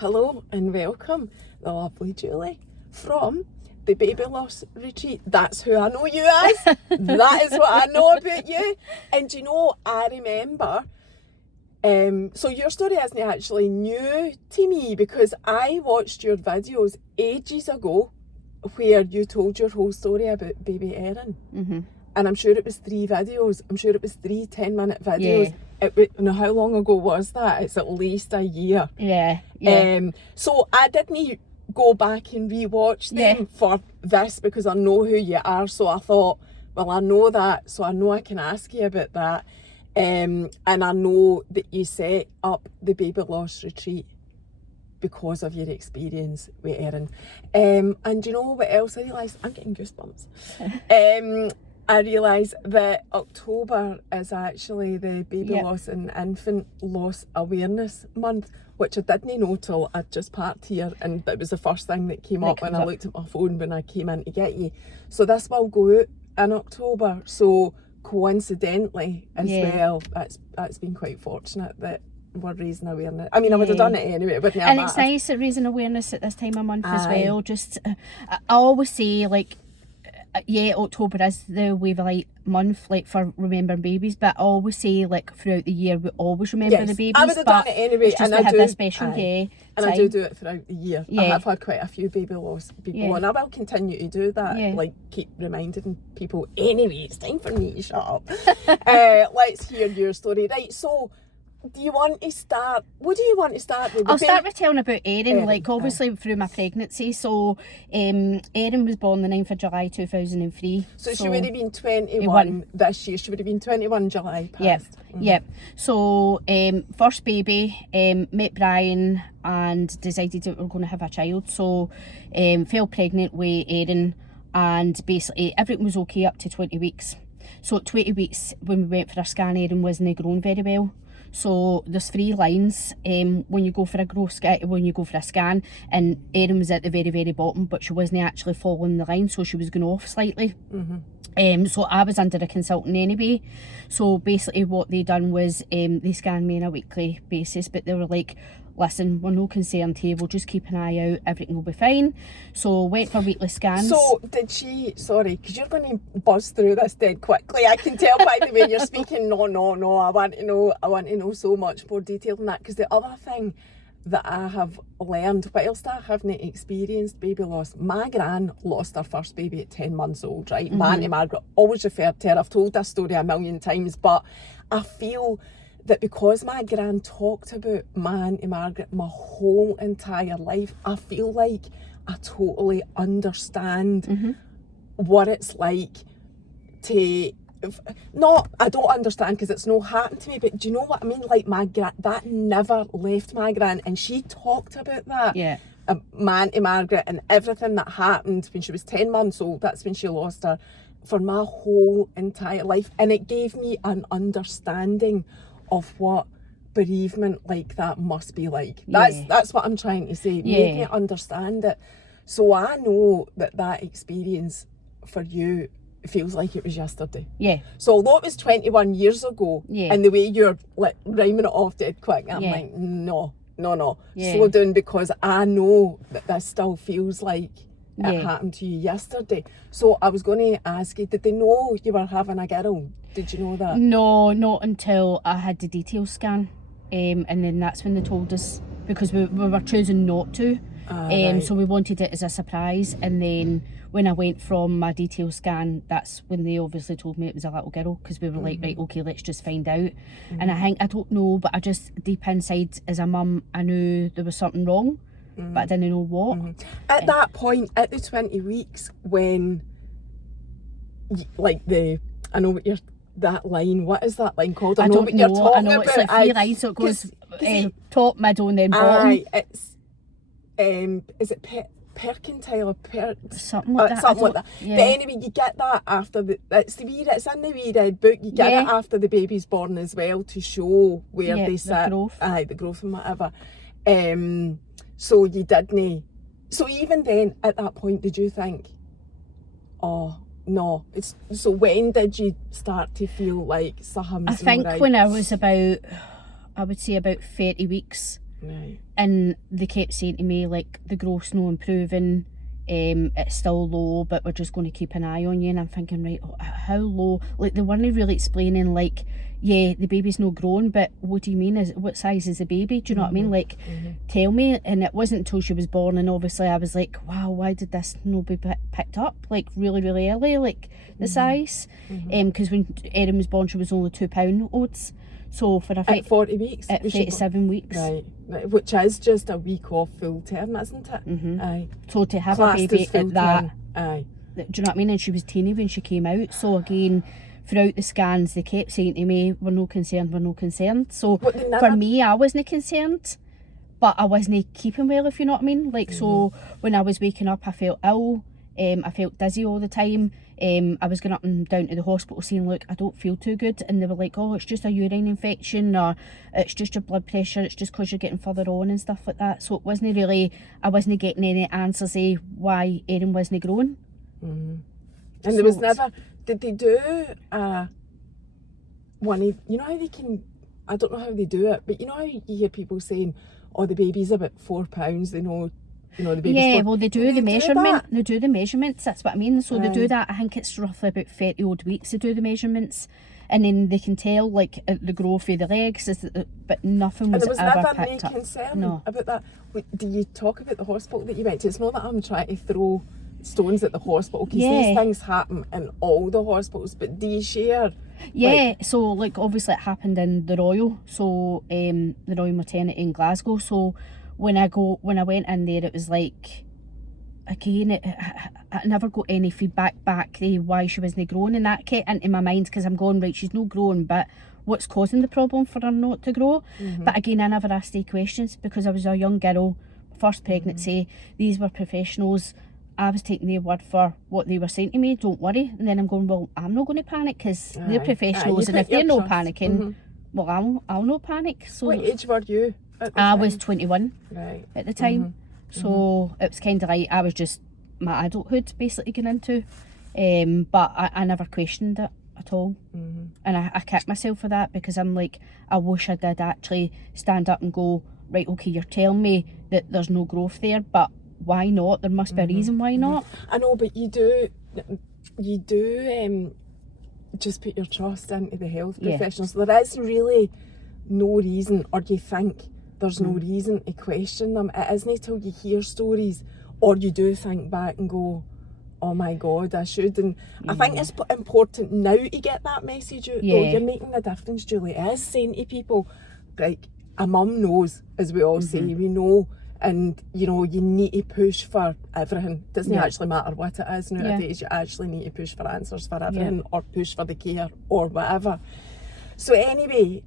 Hello and welcome, the lovely Julie from the Baby Loss Retreat. That's who I know you as. That is what I know about you. And you know, I remember, so your story isn't actually new to me because I watched your videos ages ago where you told your whole story about baby Erin. Mm-hmm. And I'm sure it was 3 videos. I'm sure it was 3 10-minute videos. Yeah. Now, how long ago was that? It's at least a year. Yeah. So I didn't go back and rewatch them for this because I know who you are. So I thought, well, I know that, so I know I can ask you about that. And I know that you set up the Baby Loss Retreat because of your experience with Erin. And you know what else I realised? I'm getting goosebumps. I realised that October is actually the Baby Loss and Infant Loss Awareness Month, which I didn't know till I just parked here, and it was the first thing that came up when I looked at my phone when I came in to get you. So this will go out in October. So coincidentally as well, that's been quite fortunate that we're raising awareness. I mean, I would have done it anyway, wouldn't I? And it's nice at raising awareness at this time of month as well. Just, I always say, like, October is the Waverley month, like, for remembering babies, but I always say, like, throughout the year we always remember the babies. I would have done it anyway, and I have this special day. And I do it throughout the year. I have had quite a few baby loss people, and I will continue to do that. Like, keep reminding people. Anyway, it's time for me to shut up. Let's hear your story. Right, so do you want to start? What do you want to start with? I'll start with telling about Erin, like, obviously through my pregnancy. So Erin was born the 9th of July 2003. So she would have been 21 this year. She would have been 21 July past. Yep. So first baby, met Bryan and decided that we were going to have a child. So fell pregnant with Erin, and basically everything was okay up to 20 weeks. So at 20 weeks when we went for a scan, Erin wasn't growing very well. So there's 3 lines when you go for a scan, and Erin was at the very, very bottom, but she wasn't actually following the line, so she was going off slightly. So I was under a consultant anyway. So basically what they done was they scanned me on a weekly basis, but they were like, listen, we're no concerned here, we'll just keep an eye out, everything will be fine. So went for weekly scans. So did she, sorry, because you're going to buzz through this dead quickly, I can tell by the way you're speaking. No, I want to know so much more detail than that, because the other thing that I have learned, whilst I haven't experienced baby loss, my gran lost her first baby at 10 months old, right? My Auntie Margaret always referred to her. I've told this story a million times, but I feel that because my gran talked about my Auntie Margaret my whole entire life, I feel like I totally understand what it's like to... I don't understand because it's not happened to me, but do you know what I mean? Like, my gran, that never left my gran, and she talked about that. My Auntie Margaret and everything that happened when she was 10 months old, that's when she lost her, for my whole entire life. And it gave me an understanding of what bereavement like that must be like. That's what I'm trying to say. Make me understand it. So I know that experience for you feels like it was yesterday. So although it was 21 years ago, and the way you're like rhyming it off dead quick, I'm like, no. Slow down, because I know that this still feels like it happened to you yesterday. So I was going to ask you, did they know you were having a girl? Did you know that? No, not until I had the detail scan. And then that's when they told us, because we were choosing not to. So we wanted it as a surprise. And then when I went from my detail scan, that's when they obviously told me it was a little girl, because we were like, right, okay, let's just find out. And I don't know, but I just, deep inside as a mum, I knew there was something wrong, but I didn't know what. At that point, at the 20 weeks, when, like, I know what you're... that line, what is that line called? I know what you're talking about. It's like 3 lines, so it goes top, middle and then bottom. It's is it percentile or something like that. Something like that. But anyway, you get that after it's in the wee red book. You get it after the baby's born as well, to show where they sit. The growth and whatever. So you didn't. So even then, at that point, did you think, oh no? So when did you start to feel like something's I think right? when I was about, I would say about 30 weeks. Right. And they kept saying to me, like, the growth's no improving, it's still low, but we're just going to keep an eye on you. And I'm thinking, right, how low? Like, they weren't really explaining, like, yeah, the baby's no grown, but what do you mean? What size is the baby? Do you know what I mean? Like, tell me. And it wasn't until she was born, and obviously I was like, wow, why did this not be picked up, like, really, really early, like, the size? Because when Erin was born, she was only 2 pound odds. So for a At 40 weeks? at 37 weeks. Right. Which is just a week off full term, isn't it? Aye. So to have Classed a baby as full at that, term. Aye. do you know what I mean? And she was teeny when she came out. So again, throughout the scans, they kept saying to me, we're no concerned, we're no concerned. So for me, I wasn't concerned, but I wasn't keeping well, if you know what I mean. Like, so when I was waking up, I felt ill. I felt dizzy all the time. I was going up and down to the hospital saying, look, I don't feel too good. And they were like, oh, it's just a urine infection, or it's just your blood pressure, it's just because you're getting further on and stuff like that. So it wasn't really, I wasn't getting any answers why Erin wasn't growing. And there was never, did they do one of, you know how they can, I don't know how they do it, but you know how you hear people saying, oh, the baby's about 4 pounds, they know, you know, the baby's yeah, 4. well, they do the measurement. They do the measurements, that's what I mean. So they do that, I think it's roughly about 30 odd weeks they do the measurements. And then they can tell, like, the growth of the legs, but nothing was, and there was ever never any picked up. concern about that. Do you talk about the hospital that you went to? It's not that I'm trying to throw stones at the hospital, because these things happen in all the hospitals, but do you share? Yeah, so, like, obviously it happened in the Royal, so the Royal Maternity in Glasgow. So when I went in there, it was like, again, I never got any feedback back why she wasn't growing, and that kept into my mind, because I'm going, right, she's not growing, but what's causing the problem for her not to grow? But again, I never asked any questions, because I was a young girl, first pregnancy, these were professionals, I was taking their word for what they were saying to me, don't worry. And then I'm going, well, I'm not going to panic, because they're professionals, and if they're not panicking, well, I'll not panic. So what age were you at the I time? was 21 at the time. So it was kind of like, I was just my adulthood basically going into, but I never questioned it at all. And I kicked myself for that, because I'm like, I wish I did actually stand up and go, right, okay, you're telling me that there's no growth there, but why not? There must be a reason why not. I know, but you do just put your trust into the health professionals. There is really no reason, or you think there's no reason to question them. It isn't till you hear stories, or you do think back and go, oh my God, I should. And I think it's important now to get that message out. Though you're making a difference, Julie. It is saying to people, like, a mum knows, as we all say, we know. And, you know, you need to push for everything. It doesn't actually matter what it is nowadays. You actually need to push for answers for everything, or push for the care, or whatever. So anyway,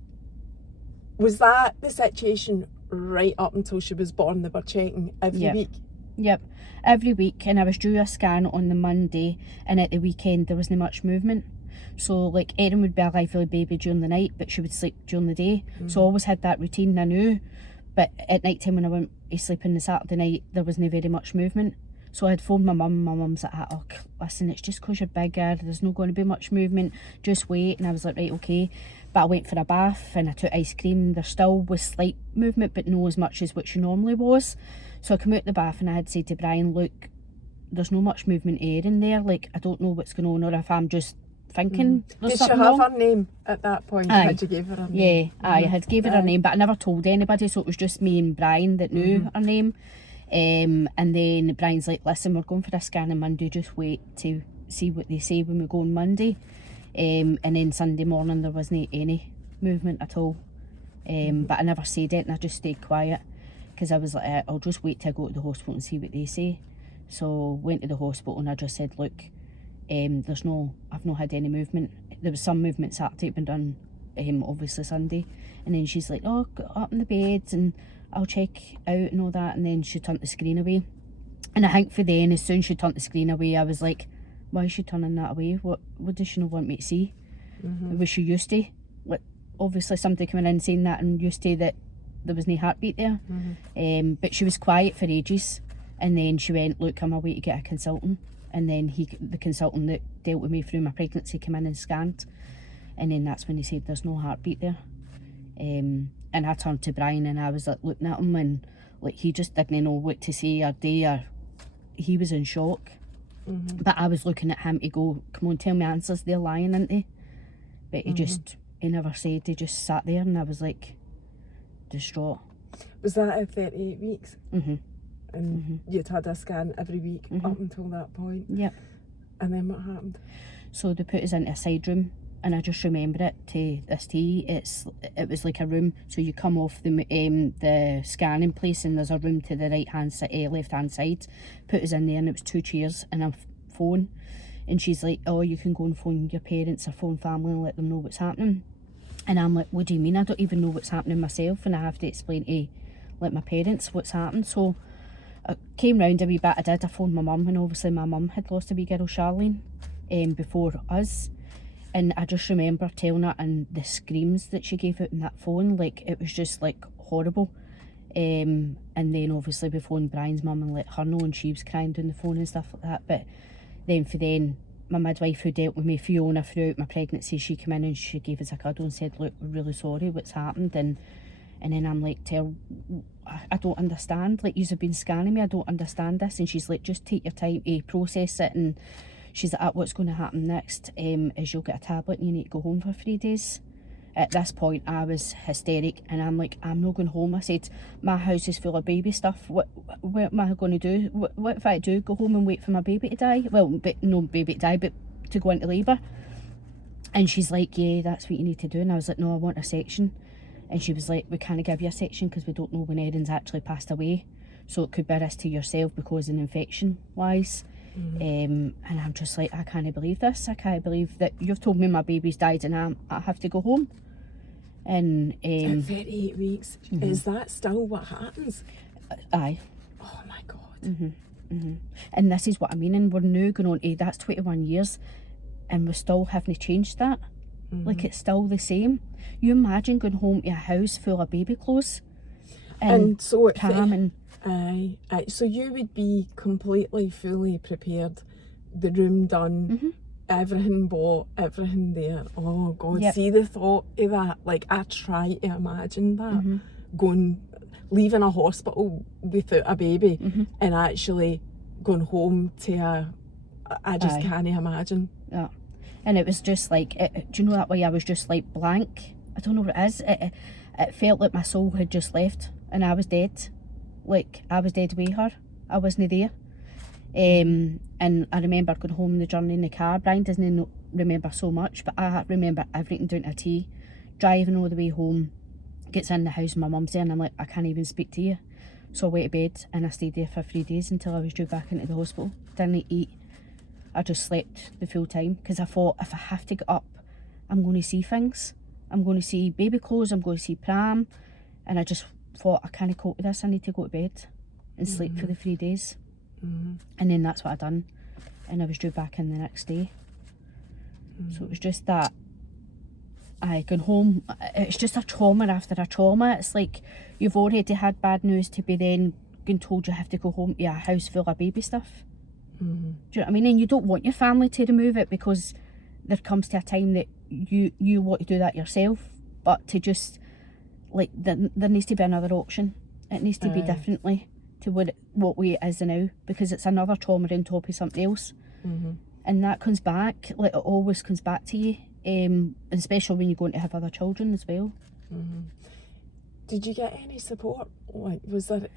was that the situation right up until she was born? They were checking every week? Yep, every week. And I was due a scan on the Monday, and at the weekend there wasn't much movement. So, like, Erin would be a lively baby during the night, but she would sleep during the day. So I always had that routine, I knew. But at night time, when I went to sleep on the Saturday night, there wasn't very much movement. So I had phoned my mum. My mum's like, oh, listen, it's just because you're bigger, there's not going to be much movement, just wait. And I was like, right, okay. But I went for a bath and I took ice cream. There still was slight movement, but no as much as what she normally was. So I came out the bath and I had said to Bryan, look, there's no much movement in there. Like, I don't know what's going on, or if I'm just thinking there's something wrong. Did she have her name at that point? Had you gave her her name? Yeah, I had gave her her name, but I never told anybody, so it was just me and Bryan that knew her name. And then Bryan's like, listen, we're going for a scan on Monday, just wait to see what they say when we go on Monday. And then Sunday morning there wasn't any movement at all. But I never said it, and I just stayed quiet, because I was like, I'll just wait till I go to the hospital and see what they say. So went to the hospital and I just said, look, I've not had any movement. There was some movement Saturday, been done obviously Sunday. And then she's like, oh, get up in the bed and I'll check out and all that. And then she turned the screen away. And I think for then, as soon as she turned the screen away, I was like, why is she turning that away? What does she not want me to see? Was she used to, like, obviously somebody coming in saying that, and used to that there was no heartbeat there? But she was quiet for ages. And then she went, look, I'm away to get a consultant. And then the consultant that dealt with me through my pregnancy came in and scanned. And then that's when he said there's no heartbeat there. and I turned to Bryan and I was like looking at him, and like he just didn't know what to say or do, or he was in shock. But I was looking at him to go, come on, tell me answers, they're lying, aren't they? But he never said, he just sat there, and I was like distraught. Was that at 38 weeks? And you'd had a scan every week up until that point? Yep. And then what happened? So they put us into a side room, and I just remember it to this day. It was like a room, so you come off the scanning place and there's a room to the left hand side. Put us in there, and it was 2 chairs and a phone, and she's like, oh, you can go and phone your parents or phone family and let them know what's happening. And I'm like, what do you mean? I don't even know what's happening myself, and I have to explain to like my parents what's happened. So I came round a wee bit. I phoned my mum, and obviously my mum had lost a wee girl, Charlene, before us. And I just remember telling her, and the screams that she gave out in that phone, like it was just like horrible. And then obviously we phoned Bryan's mum and let her know, and she was crying down the phone and stuff like that. But then my midwife who dealt with me, Fiona, throughout my pregnancy, she came in and she gave us a cuddle and said, look, we're really sorry what's happened. And then I'm like, I don't understand, like you've been scanning me, I don't understand this. And she's like, just take your time to process it. And she's like, what's going to happen next is you'll get a tablet and you need to go home for 3 days. At this point I was hysteric, and I'm like, I'm not going home. I said, my house is full of baby stuff. What am I going to do? What if I do go home and wait for my baby to die? Well, but no baby to die, but to go into labour. And she's like, yeah, that's what you need to do. And I was like, no, I want a section. And she was like, we can't give you a section because we don't know when Erin's actually passed away, so it could be a risk to yourself because of an infection wise. And I'm just like, I can't believe this. I can't believe that you've told me my baby's died and I have to go home. And at 38 weeks, is that still what happens? Aye. Oh my God. And this is what I mean, and we're now going on to, that's 21 years and we still haven't changed that. Like it's still the same. You imagine going home to a house full of baby clothes and so Cam Aye. So you would be completely, fully prepared, the room done, everything bought, everything there. Oh God, see the thought of that. Like I try to imagine that, leaving a hospital without a baby and actually going home to I just can't imagine. Yeah. And it was just like, do you know that way I was just like blank? I don't know what it is. It felt like my soul had just left and I was dead. Like I was dead with her. I wasn't there. And I remember going home on the journey in the car. Bryan doesn't remember so much, but I remember everything down to a T. Driving all the way home, gets in the house, my mum's there, and I'm like, I can't even speak to you. So I went to bed and I stayed there for 3 days until I was due back into the hospital. Didn't eat. I just slept the full time because I thought, if I have to get up, I'm going to see things. I'm going to see baby clothes, I'm going to see pram. And I just thought, I can't cope with this, I need to go to bed and sleep for the 3 days. And then that's what I done. And I was due back in the next day. So it was just that, gone home, it's just a trauma after a trauma. It's like you've already had bad news to be then being told you have to go home to a house full of baby stuff. Do you know what I mean? And you don't want your family to remove it because there comes to a time that you want to do that yourself, but to just like there needs to be another option. It needs to be differently to what way it is now, because it's another trauma on top of something else. And that comes back, like it always comes back to you, and especially when you're going to have other children as well. Did you get any support? Like, is there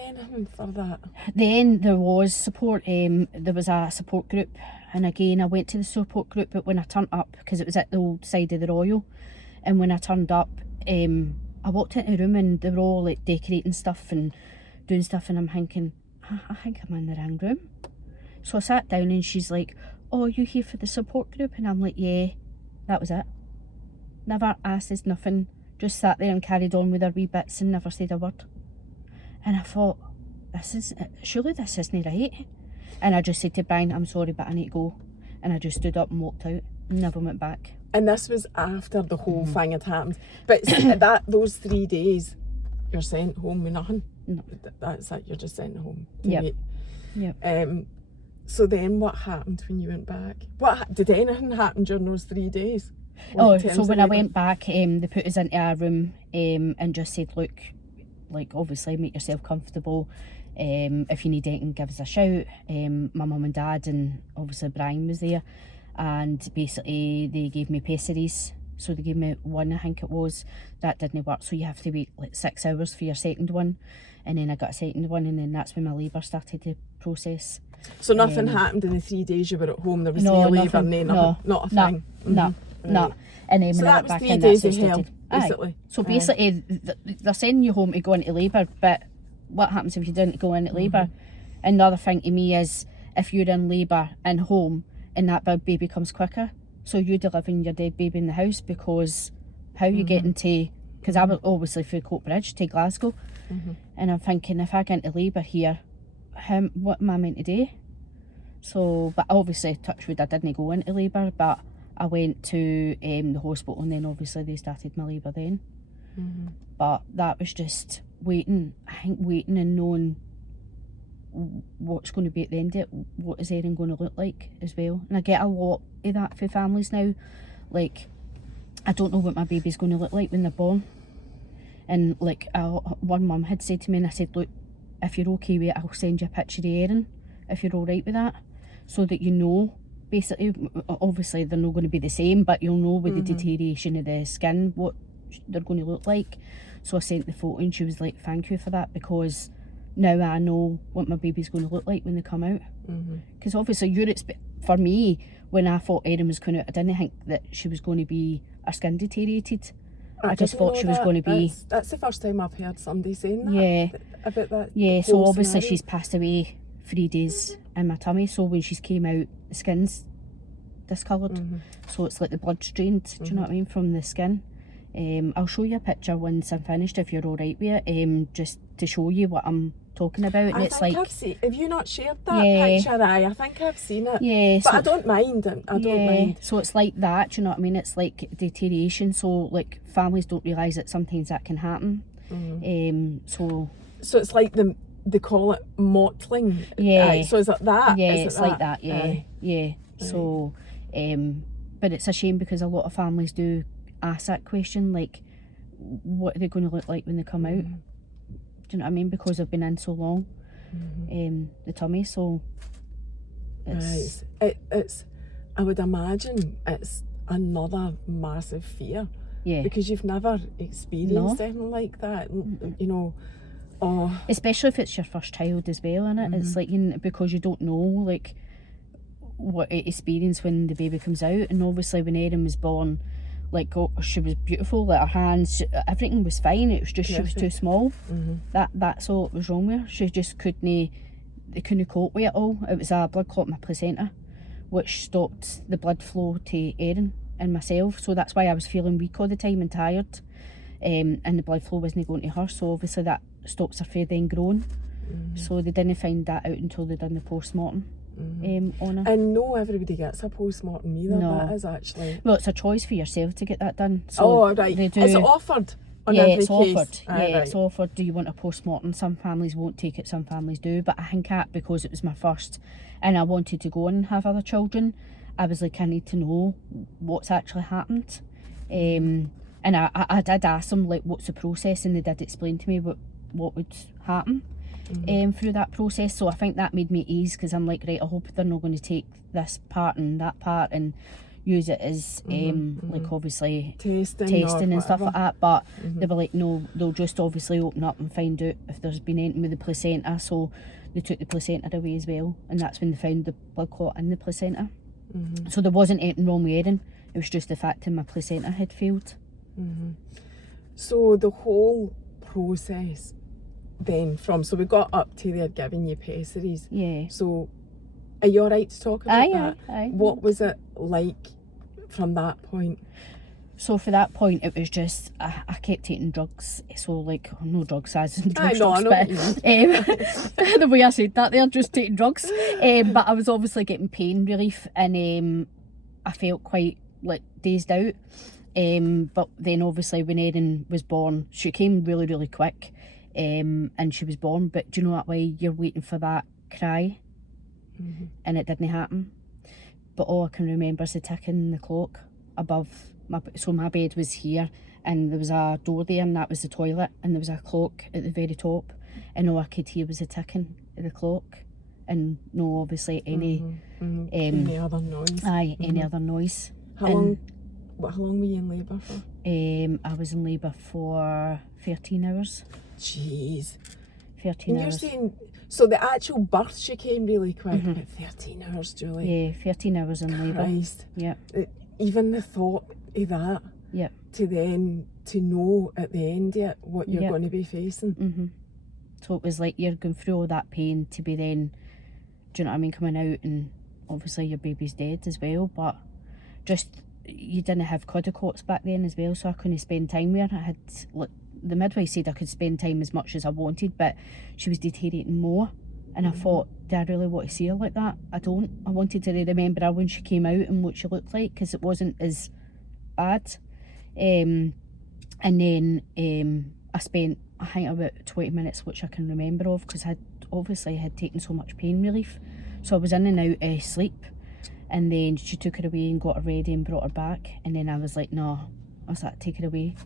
anything for that? Then there was support. There was a support group, and again I went to the support group, but when I turned up, because it was at the old side of the Royal, and when I turned up, I walked into the room and they were all like decorating stuff and doing stuff, and I'm thinking, I think I'm in the wrong room. So I sat down and she's like, oh, you here for the support group? And I'm like, yeah. That was it. Never asked us nothing. Just sat there and carried on with her wee bits and never said a word. And I thought, surely this isn't right. And I just said to Bryan, I'm sorry, but I need to go. And I just stood up and walked out and never went back. And this was after the whole thing had happened. But those 3 days, you're sent home with nothing. No. That's it, you're just sent home. Yep. So then what happened when you went back? Did anything happen during those 3 days? Oh, so when I went back, they put us into a room and just said, look, like, obviously make yourself comfortable. If you need anything, give us a shout. My mum and dad and obviously Bryan was there, and basically they gave me pessaries. So they gave me one, I think it was, that didn't work, so you have to wait like 6 hours for your second one, and then I got a second one, and then that's when my labour started to process. So nothing happened in the 3 days you were at home? There was no labour, nothing, not a thing? No. And then So when I that went was back 3 in, days that's of hell, basically. So basically, they're sending you home to go into labour, but what happens if you didn't go into labour? And the other thing to me is, if you're in labour and home and that big baby comes quicker, so you're delivering your dead baby in the house, because how you getting to, because I was obviously through Coatbridge to Glasgow, and I'm thinking, if I get into labour here, what am I meant to do? So, but obviously, touch wood, I didn't go into labour, but I went to the hospital, and then obviously they started my labour then. But that was just waiting and knowing what's going to be at the end of it. What is Erin going to look like as well? And I get a lot of that for families now. Like, I don't know what my baby's going to look like when they're born. And like, one mum had said to me, and I said, look, if you're okay with it, I'll send you a picture of Erin, if you're alright with that, so that you know, basically, obviously they're not going to be the same, but you'll know with the deterioration of the skin what they're going to look like. So I sent the photo, and she was like, thank you for that, because now I know what my baby's going to look like when they come out. Because obviously for me, when I thought Erin was coming out, I didn't think that she was going to be, her skin deteriorated. I just thought she was going to be... That's the first time I've heard somebody saying that. Yeah. About that. Yeah, so obviously scenario. she's passed away 3 days in my tummy, so when she's came out, the skin's discoloured. So it's like the blood strained, do you know what I mean, from the skin. I'll show you a picture once I'm finished, if you're alright with it, just to show you what I'm talking about. And I think I've seen, have you not shared that picture? I think I've seen it. Yeah, but so I don't mind. I don't mind. So it's like that, do you know what I mean? It's like deterioration, so like families don't realise that sometimes that can happen. So it's like they call it mottling. Yeah. So is it that? Yeah, is it's it like that, yeah. Yeah. Right. So, but it's a shame, because a lot of families do ask that question, like, what are they going to look like when they come out? Do you know what I mean? Because they've been in so long, the tummy, so it's... Right. It's, I would imagine it's another massive fear. Yeah. Because you've never experienced anything like that, you know. Oh. Especially if it's your first child as well, innit? It's like, because you don't know, like, what it experience when the baby comes out. And obviously when Erin was born, like, she was beautiful, like her hands, everything was fine, it was just she was too small. That's all it was wrong with her. She just couldn't cope with it all. It was a blood clot in my placenta, which stopped the blood flow to Erin and myself, so that's why I was feeling weak all the time and tired, and the blood flow wasn't going to her, so obviously that stops her from then growing. So they didn't find that out until they done the post-mortem on her. And no everybody gets a post-mortem either. No. That is actually... Well, it's a choice for yourself to get that done. So right. They do... Is it offered on yeah, every it's case? offered. Right. It's offered. Do you want a post-mortem? Some families won't take it, some families do. But I think that because it was my first and I wanted to go and have other children, I was like, I need to know what's actually happened. And I did ask them, like, what's the process, and they did explain to me what would happen through that process. So I think that made me ease, because I'm like, right, I hope they're not going to take this part and that part and use it as like obviously testing and stuff like that. But they were like, no, they'll just obviously open up and find out if there's been anything with the placenta. So they took the placenta away as well, and that's when they found the blood clot in the placenta. So there wasn't anything wrong with Erin, it was just the fact that my placenta had failed. So the whole process then so we got up to there giving you pessaries. Yeah. So are you alright to talk about that? Aye. What was it like from that point? So for that point, it was just, I kept taking drugs. So like, no drugs as in drugs, I know but the way I said that there, just taking drugs. But I was obviously getting pain relief, and I felt quite like dazed out. But then obviously when Erin was born, she came really, really quick, and she was born. But do you know that way you're waiting for that cry, and it didn't happen. But all I can remember is the ticking the clock above my bed was here, and there was a door there, and that was the toilet, and there was a clock at the very top, and all I could hear was the ticking of the clock, and no, obviously any other noise. Any other noise. How long were you in labour for? I was in labour for 13 hours. Jeez. 13 and hours. You're saying, so the actual birth, she came really quick, but 13 hours, Julie. Yeah, 13 hours in labour. Christ. Yeah. Even the thought of that, Yeah. to know at the end of it what you're going to be facing. So it was like you're going through all that pain to be then, do you know what I mean, coming out, and obviously your baby's dead as well, but just, you didn't have cuddle cots back then as well, so I couldn't spend time with her. I had, like, the midwife said I could spend time as much as I wanted, but she was deteriorating more, and I thought, do I really want to see her like that? I don't. I wanted to remember her when she came out and what she looked like, because it wasn't as bad. And then I spent, I think, about 20 minutes, which I can remember of, because I obviously had taken so much pain relief, so I was in and out of sleep, and then she took her away and got her ready and brought her back, and then I was like, no, I was like, take her away,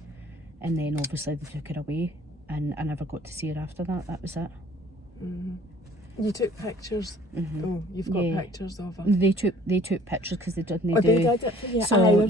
and then obviously they took her away, and I never got to see her after that. That was it. You took pictures. Oh, you've got pictures of her. They took pictures, because they didn't They did it for you. So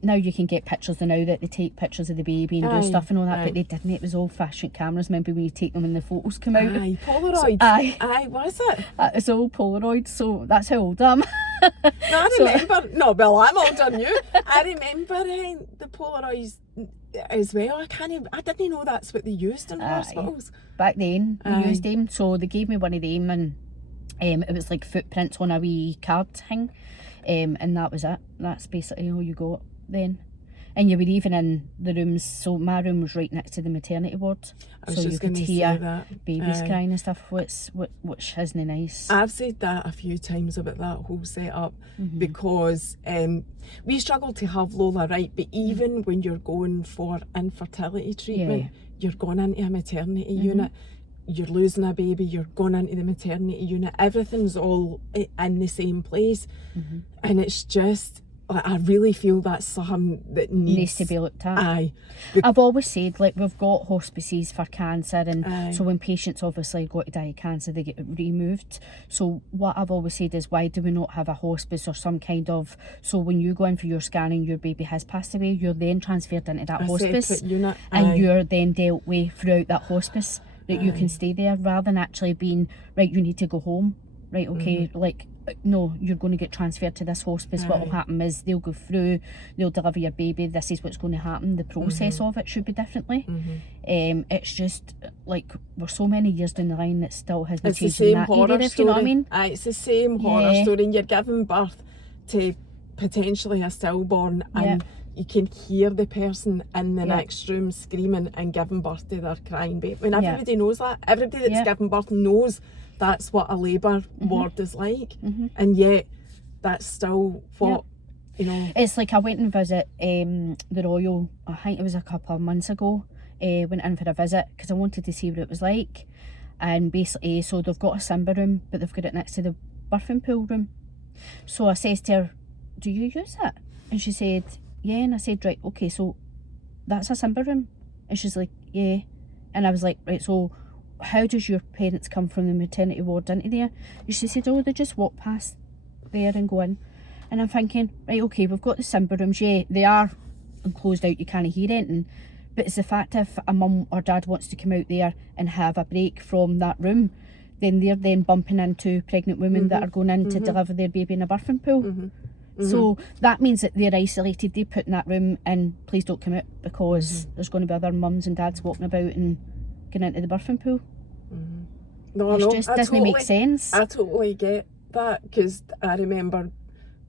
now you can get pictures, now that they take pictures of the baby and do stuff and all that, but they didn't. It was old-fashioned cameras. Remember when you take them and the photos come out? Aye, Polaroid. Aye, was it? That was all Polaroid, so that's how old I am. No, I remember. No, well, I'm older than you. I remember the Polaroids as well. I didn't know that's what they used in hospitals. Back then, they used them, so they gave me one of them, and it was like footprints on a wee card thing, and that was it. That's basically all you got then. And you were even in the rooms, so my room was right next to the maternity ward, so you could hear babies crying and stuff, which isn't nice. I've said that a few times about that whole setup, because we struggle to have Lola, right, but even when you're going for infertility treatment, you're going into a maternity unit, you're losing a baby, you're going into the maternity unit, everything's all in the same place, and it's just, I really feel that's something that needs to be looked at. Aye. I've always said, like, we've got hospices for cancer, and so when patients obviously go to die of cancer, they get removed. So what I've always said is, why do we not have a hospice or some kind of, so when you go in for your scanning, your baby has passed away, you're then transferred into that hospice unit, and you're then dealt with throughout that hospice, that you can stay there, rather than actually being, right, you need to go home, right, okay, like, no, you're going to get transferred to this hospice. What will happen is they'll go through, they'll deliver your baby, this is what's going to happen. The process of it should be differently. It's just like we're so many years down the line that still hasn't changed in that area, if you know what I mean. It's the same horror story, and you're giving birth to potentially a stillborn, and you can hear the person in the next room screaming and giving birth to their crying baby. I mean, everybody knows that. Everybody that's giving birth knows that's what a labour ward is like, and yet that's still what, you know. It's like I went and visit the Royal, I think it was a couple of months ago, went in for a visit because I wanted to see what it was like, and basically, so they've got a Simba room, but they've got it next to the birthing pool room. So I says to her, do you use it? And she said, yeah. And I said, right, okay, so that's a Simba room? And she's like, yeah. And I was like, right, so how does your parents come from the maternity ward into there? And she said, oh, they just walk past there and go in. And I'm thinking, right, okay, we've got the Simba rooms, they are enclosed out, you can't hear anything, but it's the fact if a mum or dad wants to come out there and have a break from that room, then they're then bumping into pregnant women that are going in to deliver their baby in a birthing pool. So that means that they're isolated, they put in that room and please don't come out, because there's going to be other mums and dads walking about and going into the birthing pool. No, it just doesn't make sense. I totally get that, because I remember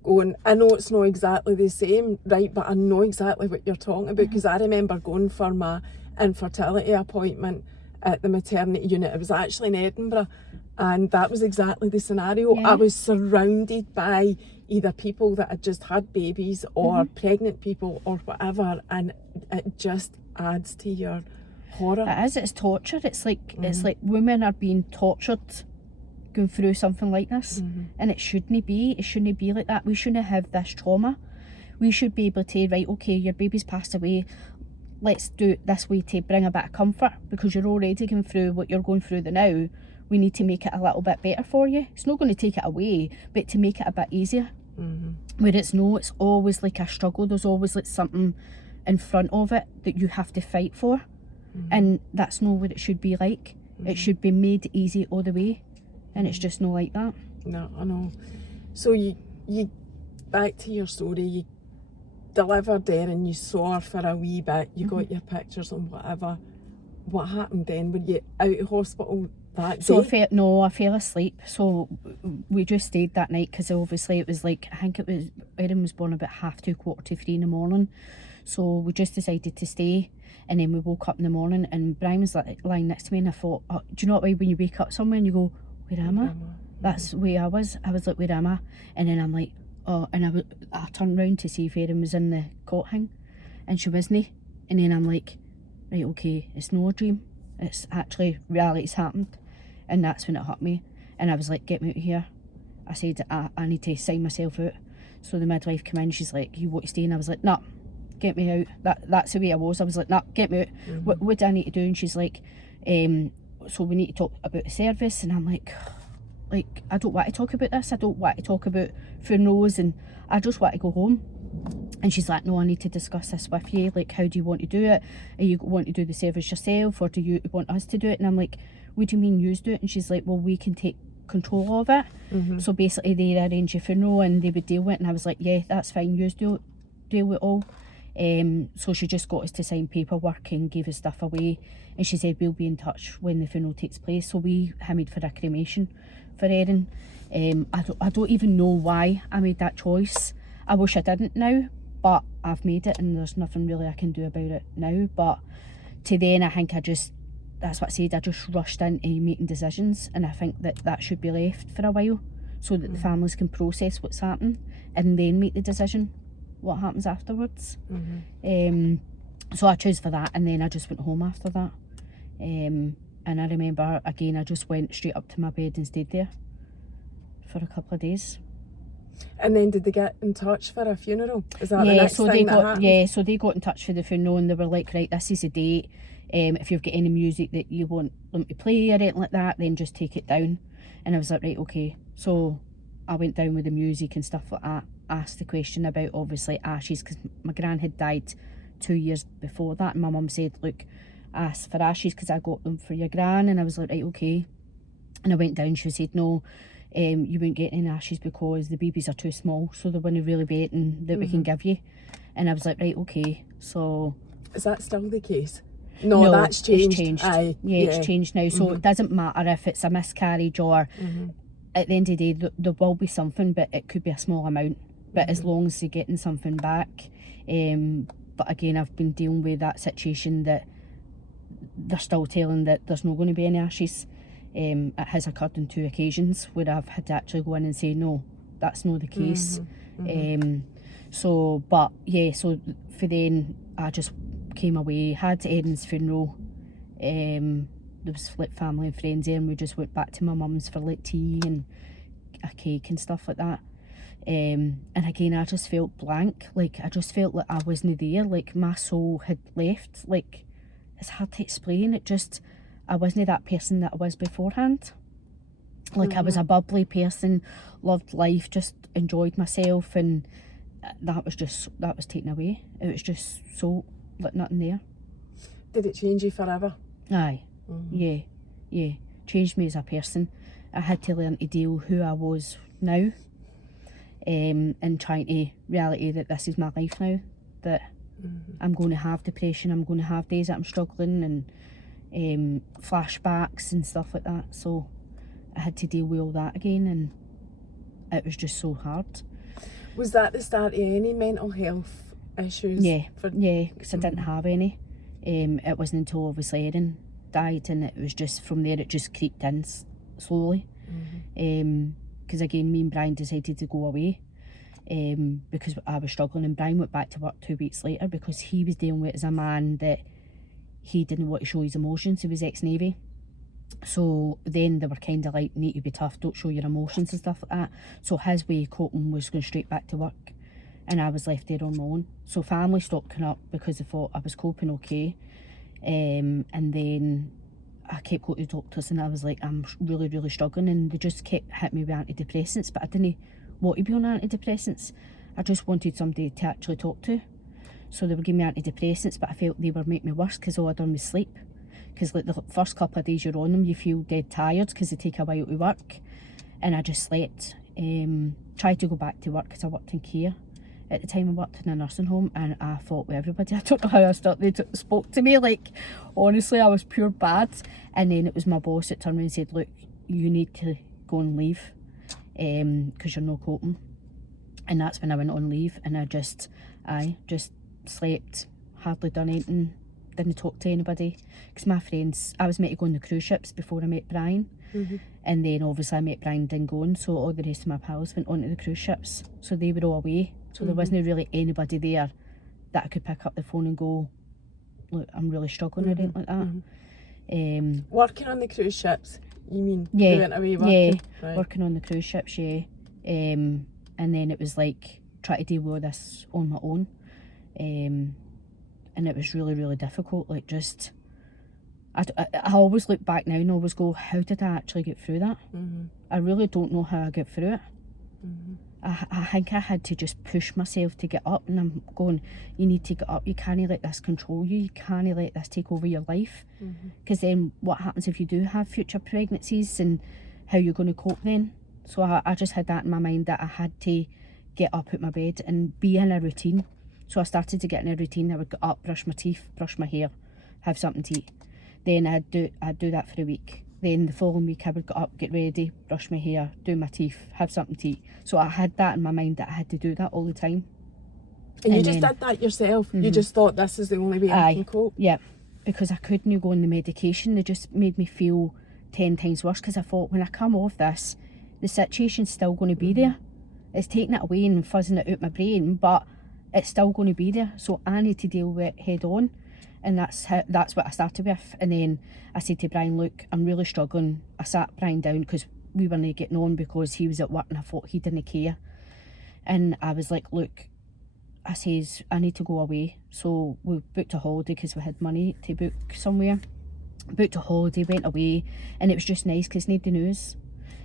going, I know it's not exactly the same, right, but I know exactly what you're talking about, because I remember going for my infertility appointment at the maternity unit. It was actually in Edinburgh, and that was exactly the scenario. I was surrounded by either people that had just had babies or pregnant people or whatever, and it just adds to your horror. It is, it's torture. It's like women are being tortured going through something like this, and it shouldn't be like that. We shouldn't have this trauma. We should be able to, right, okay, your baby's passed away, let's do it this way to bring a bit of comfort, because you're already going through what you're going through now. We need to make it a little bit better for you. It's not going to take it away, but to make it a bit easier. Where it's always like a struggle. There's always like something in front of it that you have to fight for. And that's not what it should be like. It should be made easy all the way. And it's just not like that. No, I know. So you back to your story, you delivered Erin, you saw her for a wee bit, you got your pictures and whatever. What happened then? Were you out of hospital that So day? I fell asleep. So we just stayed that night, because obviously it was like, I think it was, Erin was born about 2:30, 3:15 in the morning. So we just decided to stay, and then we woke up in the morning and Bryan was like lying next to me, and I thought, oh, do you know what way when you wake up somewhere and you go, where am I? That's where I was like, where am I? And then I'm like, oh, and I turned round to see if Erin was in the cot thing, and she wasn't. And then I'm like, right, okay, it's no a dream, it's actually reality's happened. And that's when it hit me, and I was like, get me out of here. I said, I need to sign myself out. So the midwife came in, she's like, you want to stay? And I was like, nah, get me out. That's the way I was like, nah, get me out. What do I need to do? And she's like, so we need to talk about the service. And I'm like, I don't want to talk about this. I don't want to talk about funerals, and I just want to go home. And she's like, no, I need to discuss this with you. Like, how do you want to do it? Are you want to do the service yourself, or do you want us to do it? And I'm like, what do you mean you do it? And she's like, well, we can take control of it. So basically they arrange a funeral and they would deal with it. And I was like, yeah, that's fine, you deal with it all. So she just got us to sign paperwork and gave us stuff away, and she said we'll be in touch when the funeral takes place. So we hammered for a cremation for Erin. I don't even know why I made that choice. I wish I didn't now, but I've made it, and there's nothing really I can do about it now. But to then, I think that's what I said, I just rushed into making decisions, and I think that should be left for a while, so that the families can process what's happened and then make the decision what happens afterwards. So I chose for that, and then I just went home after that. And I remember, again, I just went straight up to my bed and stayed there for a couple of days. And then did they get in touch for a funeral? Is that the next thing that happened? Yeah, so they got in touch for the funeral, and they were like, right, this is the date. If you've got any music that you want them to play or anything like that, then just take it down. And I was like, right, okay. So I went down with the music and stuff like that, asked the question about obviously ashes, because my gran had died 2 years before that, and my mum said, look, ask for ashes because I got them for your gran. And I was like, right, okay. And I went down, she said, no, you won't get any ashes because the babies are too small, so there wouldn't really be anything that we can give you. And I was like, right, okay. So is that still the case? No, that's changed. It's changed. Aye, it's changed now. So it doesn't matter if it's a miscarriage or at the end of the day, there will be something, but it could be a small amount. But as long as you're getting something back. But again, I've been dealing with that situation that they're still telling that there's not going to be any ashes. It has occurred on 2 occasions where I've had to actually go in and say, no, that's not the case. So for then, I just came away, had Erin's funeral. There was like family and friends there, and we just went back to my mum's for like tea and a cake and stuff like that. And again, I just felt blank. Like, I just felt like I wasn't there. Like, my soul had left. Like, it's hard to explain. I wasn't that person that I was beforehand. Like, I was a bubbly person, loved life, just enjoyed myself, and that was taken away. It was just so, like, nothing there. Did it change you forever? Aye. Yeah. Changed me as a person. I had to learn to deal who I was now, and trying to reality that this is my life now, that I'm going to have depression, I'm going to have days that I'm struggling, and flashbacks and stuff like that. So I had to deal with all that again, and it was just so hard. Was that the start of any mental health issues? Yeah, because I didn't have any. It wasn't until obviously Erin died, and it was just from there it just creeped in slowly. Because again, me and Bryan decided to go away because I was struggling, and Bryan went back to work 2 weeks later because he was dealing with it as a man that he didn't want to show his emotions. He was ex-Navy. So then they were kind of like, need to be tough, don't show your emotions and stuff like that. So his way of coping was going straight back to work. and I was left there on my own. So family stopped coming up because they thought I was coping okay. And then I kept going to doctors and I was like, I'm really, really struggling, and they just kept hitting me with antidepressants, but I didn't want to be on antidepressants. I just wanted somebody to actually talk to. So they were giving me antidepressants, but I felt they were making me worse because all I done was sleep. Because like the first couple of days you're on them, you feel dead tired because they take a while to work. And I just slept. Tried to go back to work because I worked in care. At the time I worked in a nursing home, and I fought with everybody. I don't know how they spoke to me. Like, honestly, I was pure bad. And then it was my boss that turned around and said, look, you need to go and leave because you're not coping. And that's when I went on leave, and I just slept, hardly done anything, didn't talk to anybody. Because my friends, I was meant to go on the cruise ships before I met Bryan. And then obviously I met Bryan, didn't go on, so all the rest of my pals went on to the cruise ships. So they were all away. So there wasn't really anybody there that I could pick up the phone and go, look, I'm really struggling or anything like that. Working on the cruise ships, you mean? Yeah, You went away working? yeah, Right. working on the cruise ships, yeah. And then it was like trying to deal with this on my own. And it was really, really difficult. Like, just, I always look back now and always go, how did I actually get through that? I really don't know how I get through it. I think I had to just push myself to get up, and I'm going, you need to get up, you can't let this control you, you can't let this take over your life, because then what happens if you do have future pregnancies, and how you're going to cope then? So I just had that in my mind, that I had to get up out my bed and be in a routine. So I started to get in a routine. I would get up, brush my teeth, brush my hair, have something to eat. Then I'd do that for a week. Then the following week I would get up, get ready, brush my hair, do my teeth, have something to eat. So I had that in my mind, that I had to do that all the time. And you just did that yourself? You just thought, this is the only way I can cope? Yeah, because I couldn't go on the medication. They just made me feel 10 times worse, because I thought, when I come off this, the situation's still going to be there. It's taking it away and fuzzing it out my brain, but it's still going to be there. So I need to deal with it head on. And that's what I started with. And then I said to Bryan, look, I'm really struggling. I sat Bryan down because we weren't getting on, because he was at work and I thought he didn't care. And I was like, look, I says, I need to go away. So we booked a holiday because we had money to book somewhere. Booked a holiday, went away, and it was just nice because nobody knew us.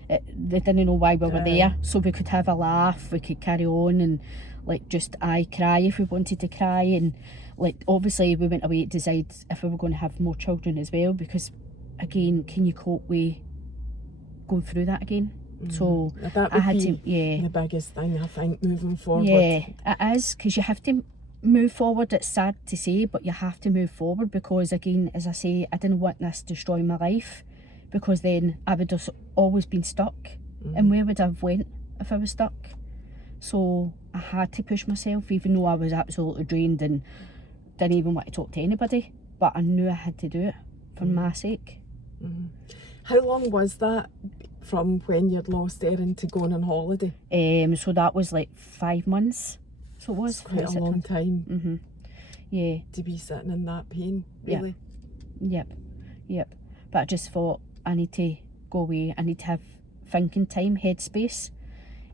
They didn't know why we were there, so we could have a laugh, we could carry on, and like just cry if we wanted to cry. And like, obviously we went away to decide if we were going to have more children as well, because again, can you cope with going through that again? So that would be the biggest thing, I think, moving forward. Yeah, it is, because you have to move forward. It's sad to say, but you have to move forward, because again, as I say, I didn't want this to destroy my life, because then I would have always been stuck. And where would I have went if I was stuck? So I had to push myself, even though I was absolutely drained and didn't even want to talk to anybody, but I knew I had to do it for my sake. How long was that from when you'd lost Erin to going on holiday? So that was like 5 months. So it was quite a long time. Yeah. To be sitting in that pain, really. Yep. But I just thought, I need to go away. I need to have thinking time, headspace.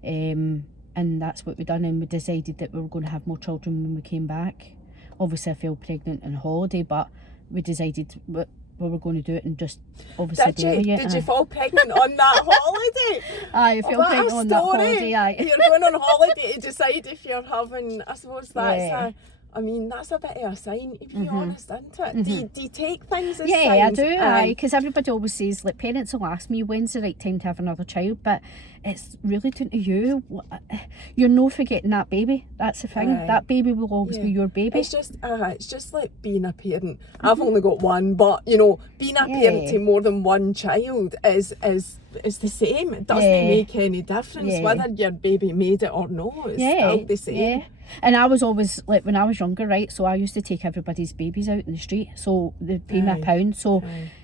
And that's what we done, and we decided that we were going to have more children when we came back. Obviously I fell pregnant on holiday, but we decided we were going to do it, and just obviously Did you fall pregnant on that holiday? Aye, I fell pregnant on that holiday, aye. You're going on holiday to decide if you're having, I suppose that's that's a bit of a sign, to be honest, isn't it? Do you take things as signs? Yeah, I do, aye, because everybody always says, like, parents will ask me, when's the right time to have another child, but it's really down to you. You're no forgetting that baby, that's the thing. That baby will always be your baby. It's just like being a parent. I've only got one, but you know, being a parent to more than one child is the same. It doesn't make any difference whether your baby made it or no. It's still the same. And I was always, like, when I was younger, right, so I used to take everybody's babies out in the street, so they'd pay me £1, so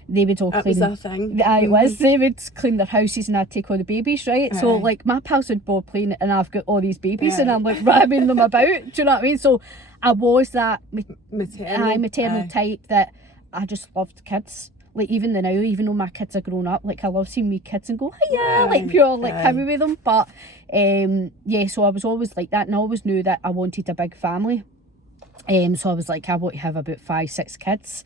they would all clean. That was a thing. It was. They would clean their houses and I'd take all the babies, right? So, like, my pals would both clean it and I've got all these babies and I'm, like, ramming them about, do you know what I mean? So I was that maternal type that I just loved kids. like even now, even though my kids are grown up, like I love seeing me kids and go, hiya, like pure like happy with them. But yeah, so I was always like that, and I always knew that I wanted a big family. So I was like, I want to have about 5-6 kids.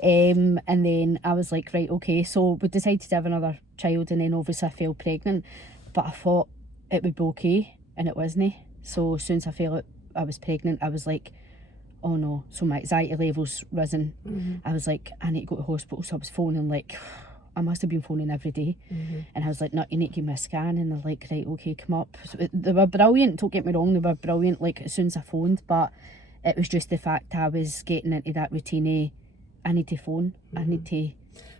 And then I was like, right, okay, so we decided to have another child, and then obviously I fell pregnant, but I thought it would be okay, and it wasn't. So as soon as I felt I was pregnant, I was like, oh no. So my anxiety levels risen. I was like, I need to go to hospital. So I was phoning, like, I must have been phoning every day. And I was like, no, you need to give me a scan. And they're like, right, okay, come up. So they were brilliant, don't get me wrong, they were brilliant, like, as soon as I phoned, but it was just the fact I was getting into that routine of, I need to phone, I need to.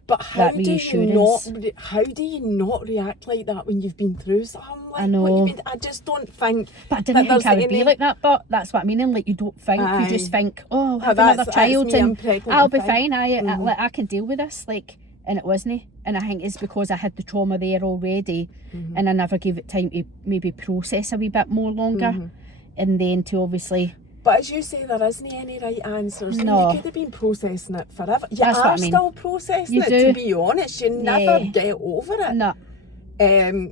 But how do you not react like that when you've been through something like I know. what you've been? I just don't think. But I didn't think I would be like that. But that's what I mean. Like, you don't think, you just think, oh, I'll have another child and I'll be fine. I can deal with this. Like, and it wasn't. And I think it's because I had the trauma there already, and I never gave it time to maybe process a wee bit more longer, and then to obviously. But as you say, there isn't any right answers. No. You could have been processing it forever. You That's what I are mean. still processing You it, do. to be honest. You never get over it. No.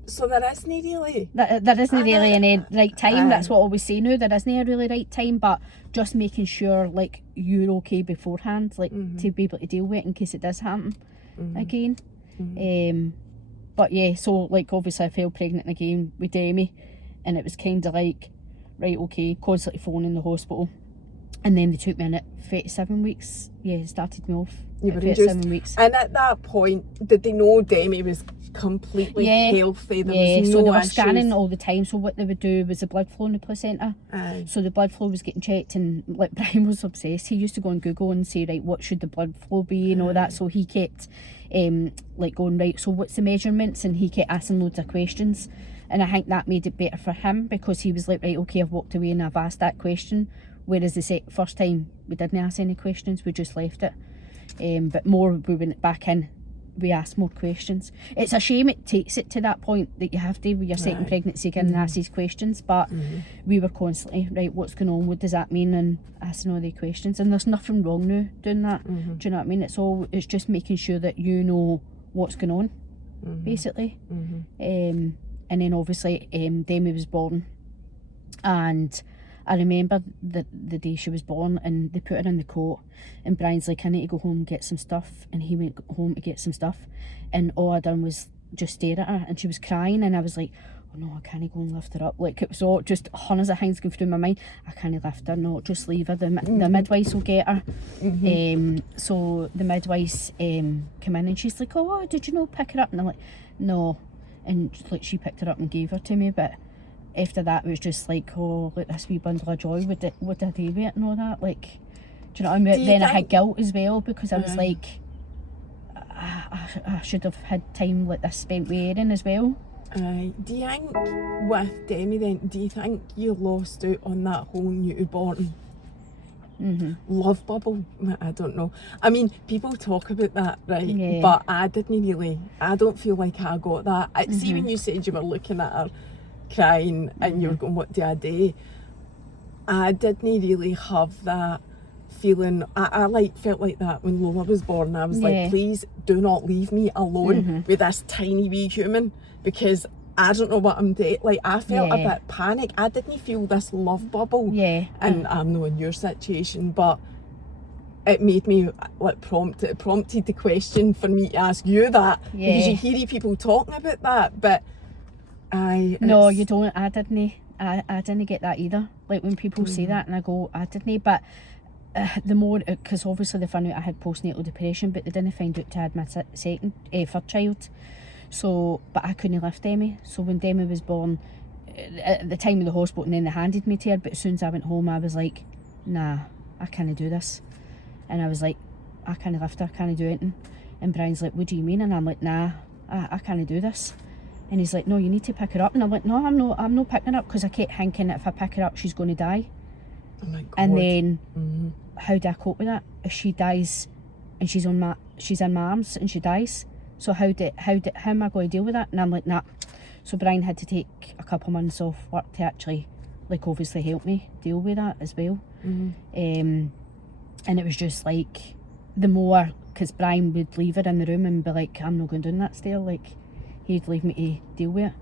So there isn't really. There isn't really any right time. That's what I always say now. There isn't a really right time, but just making sure, like, you're okay beforehand, like, to be able to deal with it in case it does happen again. But yeah, so, like, obviously I fell pregnant again with Demi, and it was kind of like, right, okay, constantly phoning the hospital, and then they took me in at 37 weeks. Yeah, it started me off at 37 weeks. And at that point, did they know Demi was completely healthy? There was so no they were issues. scanning all the time. So what they would do was the blood flow in the placenta. So the blood flow was getting checked, and like Bryan was obsessed. He used to go on Google and say, right, what should the blood flow be and all that. So he kept like going, right, so what's the measurements? And he kept asking loads of questions. And I think that made it better for him, because he was like, right, okay, I've walked away and I've asked that question. Whereas the first time we didn't ask any questions, we just left it. But more, we went back in, we asked more questions. It's a shame it takes it to that point that you have to, with your second pregnancy, again, and ask these questions. But we were constantly, right, what's going on? What does that mean? And asking all the questions. And there's nothing wrong now doing that. Do you know what I mean? It's just making sure that you know what's going on, basically. And then obviously Demi was born, and I remember the day she was born, and they put her in the cot, and Bryan's like, I need to go home and get some stuff, and he went home to get some stuff, and all I done was just stare at her, and she was crying, and I was like, oh no, I can't go and lift her up. Like, it was all just hundreds of things going through my mind. I can't lift her, no, just leave her, the midwives will get her. So the midwives came in, and she's like, oh, did you know, pick her up? And I'm like, no. And like, she picked her up and gave her to me, but after that it was just like, oh, look, this wee bundle of joy, what did I do with it and all that, like, do you know what I mean? Then I had guilt as well, because I was like, I should have had time like this spent with Erin as well. Do you think with Demi then, do you think you lost out on that whole newborn love bubble? I don't know. I mean, people talk about that, right? But I didn't really. I don't feel like I got that. See, when you said you were looking at her crying and you were going, what do I do? I didn't really have that feeling. I felt like that when Lola was born. I was like, please do not leave me alone with this tiny wee human, because I don't know what I'm doing. Like, I felt a bit panic. I didn't feel this love bubble. And I'm not in your situation, but it made me like prompted the question for me to ask you that, because you hear people talking about that, but no, you don't. I didn't get that either. Like, when people say that, and I go, I didn't. But the more, because obviously they found out I had postnatal depression, but they didn't find out till I had my third child. So, but I couldn't lift Demi. So when Demi was born, at the time of the hospital, and then they handed me to her, but as soon as I went home, I was like, nah, I can't do this. And I was like, I can't lift her, I can't do anything. And Bryan's like, what do you mean? And I'm like, nah, I can't do this. And he's like, no, you need to pick her up. And I'm like, no, I'm not picking her up, because I kept thinking if I pick her up, she's going to die. Oh my God. And then how do I cope with that? If she dies and she's in my arms and she dies, so how am I going to deal with that? And I'm like, nah. So Bryan had to take a couple of months off work to actually, like, obviously help me deal with that as well. And it was just like, the more, because Bryan would leave her in the room and be like, I'm not going down that stair, like he'd leave me to deal with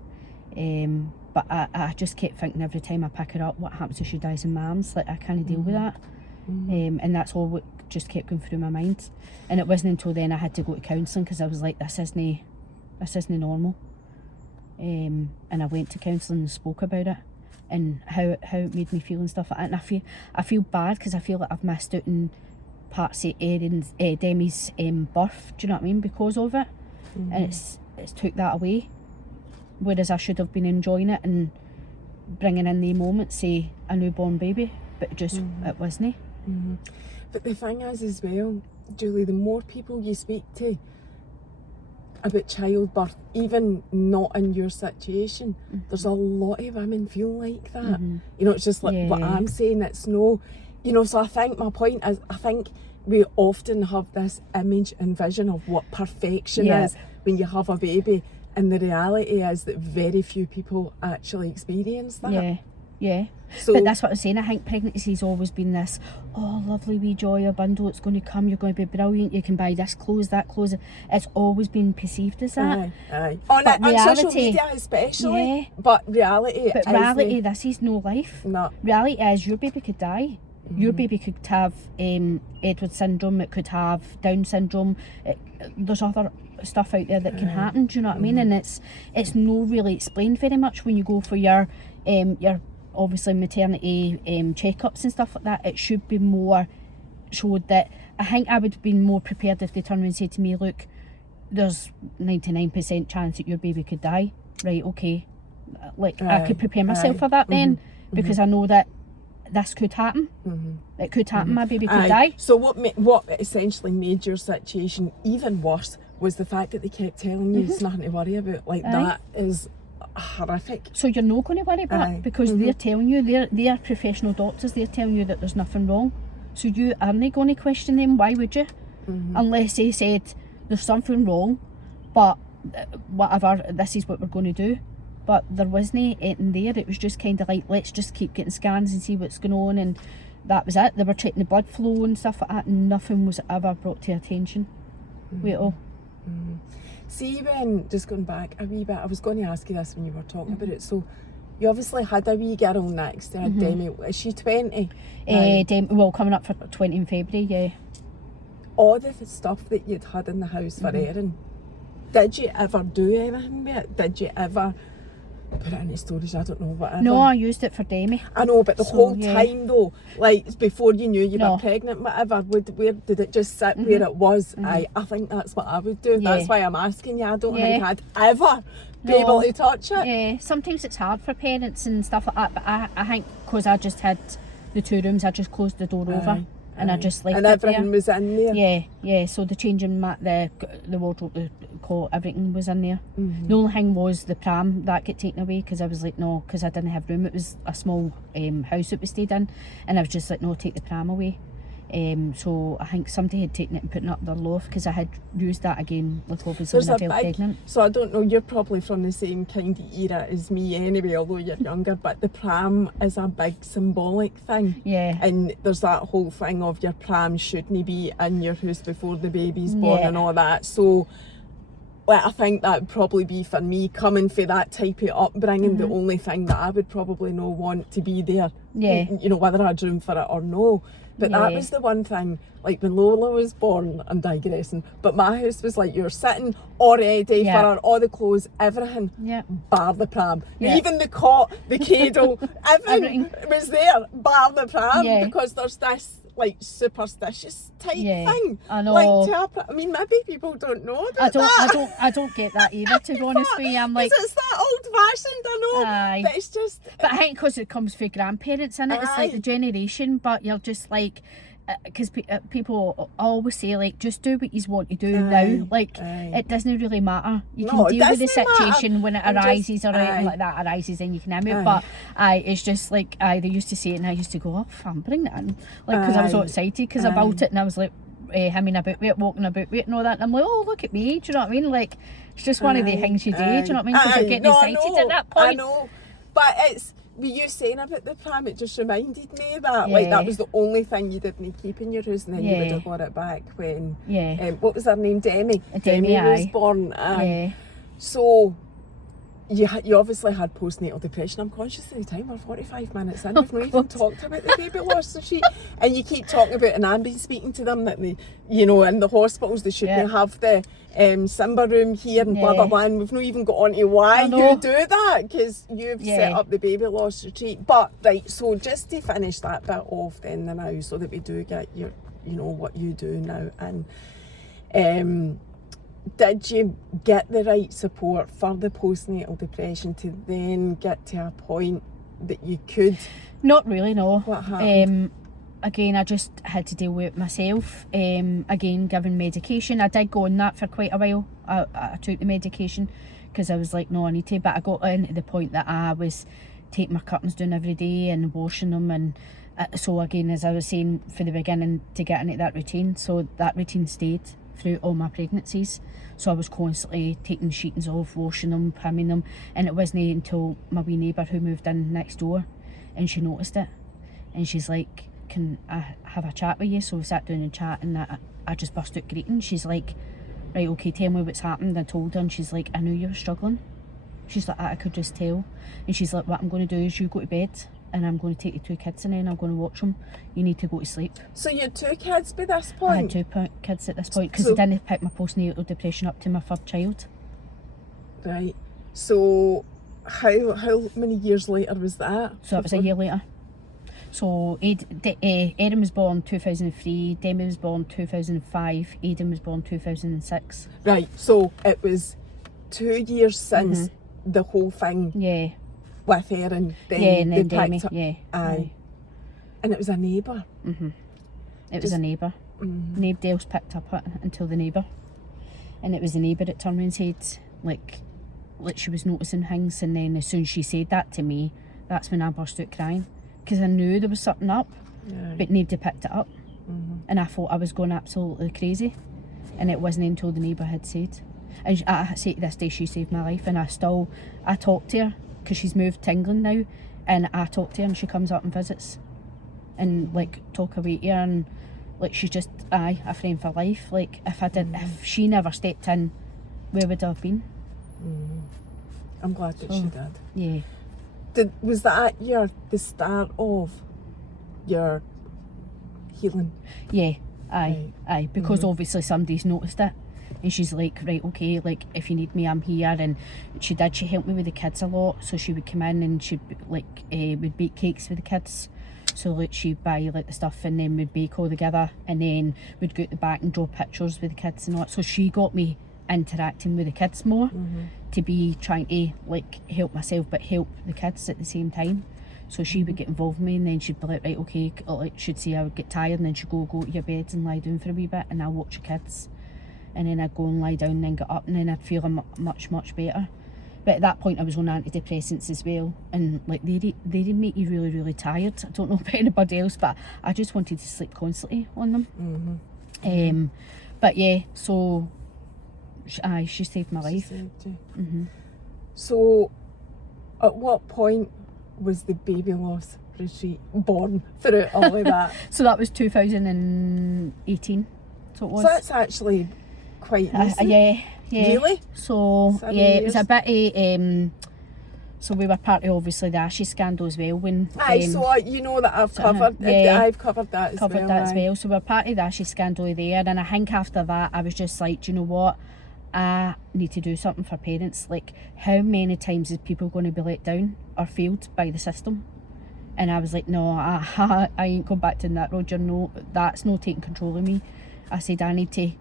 it. But I just kept thinking every time I pick her up, what happens if she dies in my arms? Like I can't deal with that. And that's all what just kept going through my mind. And it wasn't until then I had to go to counselling, because I was like, this isn't normal. And I went to counselling and spoke about it and how it made me feel and stuff like that. And I feel bad, because I feel like I've missed out on parts of Demi's birth, do you know what I mean, because of it. And it's took that away, whereas I should have been enjoying it and bringing in the moments, say a newborn baby, but it wasn't. But the thing is as well, Julie, the more people you speak to about childbirth, even not in your situation, there's a lot of women feel like that. You know, it's just like what I'm saying, it's no, you know, so I think my point is, I think we often have this image and vision of what perfection is when you have a baby, and the reality is that very few people actually experience that. So, but that's what I was saying. I think pregnancy's always been this, oh, lovely wee joy, a bundle, it's going to come, you're going to be brilliant, you can buy this clothes, that clothes. It's always been perceived as that. On social media especially. But reality, this is no life. No. Reality is your baby could die. Your baby could have Edwards syndrome, it could have Down syndrome. There's other stuff out there that can happen, do you know what I mean? And it's no really explained very much when you go for your obviously maternity checkups and stuff like that. It should be more showed that. I think I would have been more prepared if they turned around and said to me, look, there's 99% chance that your baby could die. Right, okay. Like I could prepare myself for that then, because I know that this could happen. It could happen, my baby could die. So what essentially made your situation even worse was the fact that they kept telling you it's nothing to worry about. Like that is horrific. So you're not going to worry about it, because they're telling you, they're professional doctors, they're telling you that there's nothing wrong. So you aren't going to question them. Why would you? Unless they said there's something wrong, but whatever, this is what we're going to do. But there wasn't anything there. It was just kind of like, let's just keep getting scans and see what's going on, and that was it. They were checking the blood flow and stuff like that, and nothing was ever brought to attention. Wait all. See, when, just going back a wee bit, I was going to ask you this when you were talking about it. So you obviously had a wee girl next to Demi. Is she 20? Well, coming up for 20 in February, All the stuff that you'd had in the house for Erin, did you ever do anything with it? Did you ever put it into storage? I don't know, whatever. No, I used it for Demi. I know, but the whole time though, like before you knew you were pregnant, whatever, where did it just sit where it was? I think that's what I would do. That's why I'm asking you. I don't think I'd ever be able to touch it. Yeah, sometimes it's hard for parents and stuff like that, but I think because I just had the 2 rooms, I just closed the door over. And I just left and everything was in there. Yeah. So the changing mat, the wardrobe, the coat, everything was in there. The only thing was the pram that got taken away, because I was like, no, because I didn't have room. It was a small house that we stayed in, and I was just like, no, take the pram away. So I think somebody had taken it and put it up their loft, because I had used that again, like obviously when I felt pregnant. So I don't know, you're probably from the same kind of era as me anyway, although you're younger, but the pram is a big symbolic thing. Yeah. And there's that whole thing of your pram shouldn't be in your house before the baby's born and all that. So I think that would probably be, for me, coming for that type of upbringing, the only thing that I would probably not want to be there. Yeah. You know, whether I had room for it or no. But that was the one thing, like when Lola was born, I'm digressing, but my house was like, you're sitting all ready for her, all the clothes, everything, bar the pram. Even the cot, the cradle, everything was there, bar the pram, because there's this like superstitious type thing. I know. Like, maybe people don't know about that. I don't get that either, to be honest with you. I'm like, it's that old fashioned, I know, but it's just. But I think because it comes from grandparents, innit? It's like the generation, but you're just like, because people always say, like, just do what you want to do now. Like, it doesn't really matter. You can deal with the situation when it arises, or anything like that arises, and you can name it. But it's just like, they used to say it, and I used to go, oh, fam, bring it in. Like, because I was so excited because about it, and I was like, hemming about with it, walking about with it, and all that. And I'm like, oh, look at me. Do you know what I mean? Like, it's just one of the things you do. Do you know what I mean? Because you're getting excited at that point. I know. But with you saying about the pram, it just reminded me of that. Yeah. Like, that was the only thing you didn't keep in your house, and then you would have got it back when, what was her name? Demi. Demi was born. So, you obviously had postnatal depression. I'm conscious of the time, we're 45 minutes in. We've not even talked about the baby loss. So and you keep talking about, and I've been speaking to them, that they, you know, in the hospitals, they shouldn't have the Simba room here and blah, blah, blah. And we've not even got on to why you do that, because you've set up the baby loss retreat. But, right, so just to finish that bit off then now, so that we do get your, you know, what you do now. And, did you get the right support for the postnatal depression to then get to a point that you could? Not really, no. What happened? Again, I just had to deal with it myself. Again, given medication. I did go on that for quite a while. I took the medication because I was like, no, I need to. But I got in to the point that I was taking my curtains down every day and washing them. And so again, as I was saying for the beginning, to get into that routine. So that routine stayed through all my pregnancies. So I was constantly taking sheetings off, washing them, pimming them, and it wasn't until my wee neighbour who moved in next door, and she noticed it, and she's like, can I have a chat with you? So we sat down and chat, and I just burst out greeting. She's like, right, okay, tell me what's happened. I told her, and she's like, I knew you were struggling. She's like, I could just tell. And she's like, what I'm going to do is you go to bed, and I'm going to take the 2 kids in, and I'm going to watch them. You need to go to sleep. So you had 2 kids by this point? I had 2 kids at this point, because I didn't pick my postnatal depression up to my 3rd child. Right. So how many years later was that? So it was a year later. So Erin was born 2003, Demi was born 2005, Aidan was born 2006. Right, so it was 2 years since the whole thing with Erin. Then and then they Demi, picked up, aye. And it was a neighbour. It was a neighbour. Nobody else picked up it until the neighbour. And it was the neighbour that turned around and said, like she was noticing things, and then as soon as she said that to me, that's when I burst out crying. Because I knew there was something up, but nobody picked it up. And I thought I was going absolutely crazy. And it wasn't until the neighbour had said. And I say to this day, she saved my life. And I talk to her, because she's moved to England now. And I talk to her, and she comes up and visits. And like talk away to her, and like she's just a friend for life. Like if she never stepped in, where would I have been? I'm glad that she did. Yeah. Was that the start of your healing? Yeah, aye. Because obviously somebody's noticed it, and she's like, right, okay, like if you need me, I'm here. And she helped me with the kids a lot. So she would come in and she'd would bake cakes with the kids. So like she'd buy like the stuff, and then we'd bake all together, and then we'd go at the back and draw pictures with the kids and all that. So she got me interacting with the kids more, to be trying to like help myself but help the kids at the same time. So she would get involved with me, and then she'd be like, right, okay, like she'd say I would get tired, and then she'd go to your bed and lie down for a wee bit, and I'll watch the kids, and then I'd go and lie down and then get up, and then I'd feel much better. But at that point I was on antidepressants as well, and like they did make you really, really tired. I don't know about anybody else, but I just wanted to sleep constantly on them. But yeah, so she saved my life. So at what point was the baby loss retreat born throughout all of that? So that was 2018. So it was. So that's actually quite recent. Yeah. Really? So 7 it years? was a bit of so we were part of obviously the Ashes scandal as well when so you know that I've covered I've covered that as well. So we were part of the Ashes scandal there, and I think after that I was just like, do you know what, I need to do something for parents. Like, how many times is people going to be let down or failed by the system? And I was like, no, I ain't going back down that road. No, that's not taking control of me. I said, I need to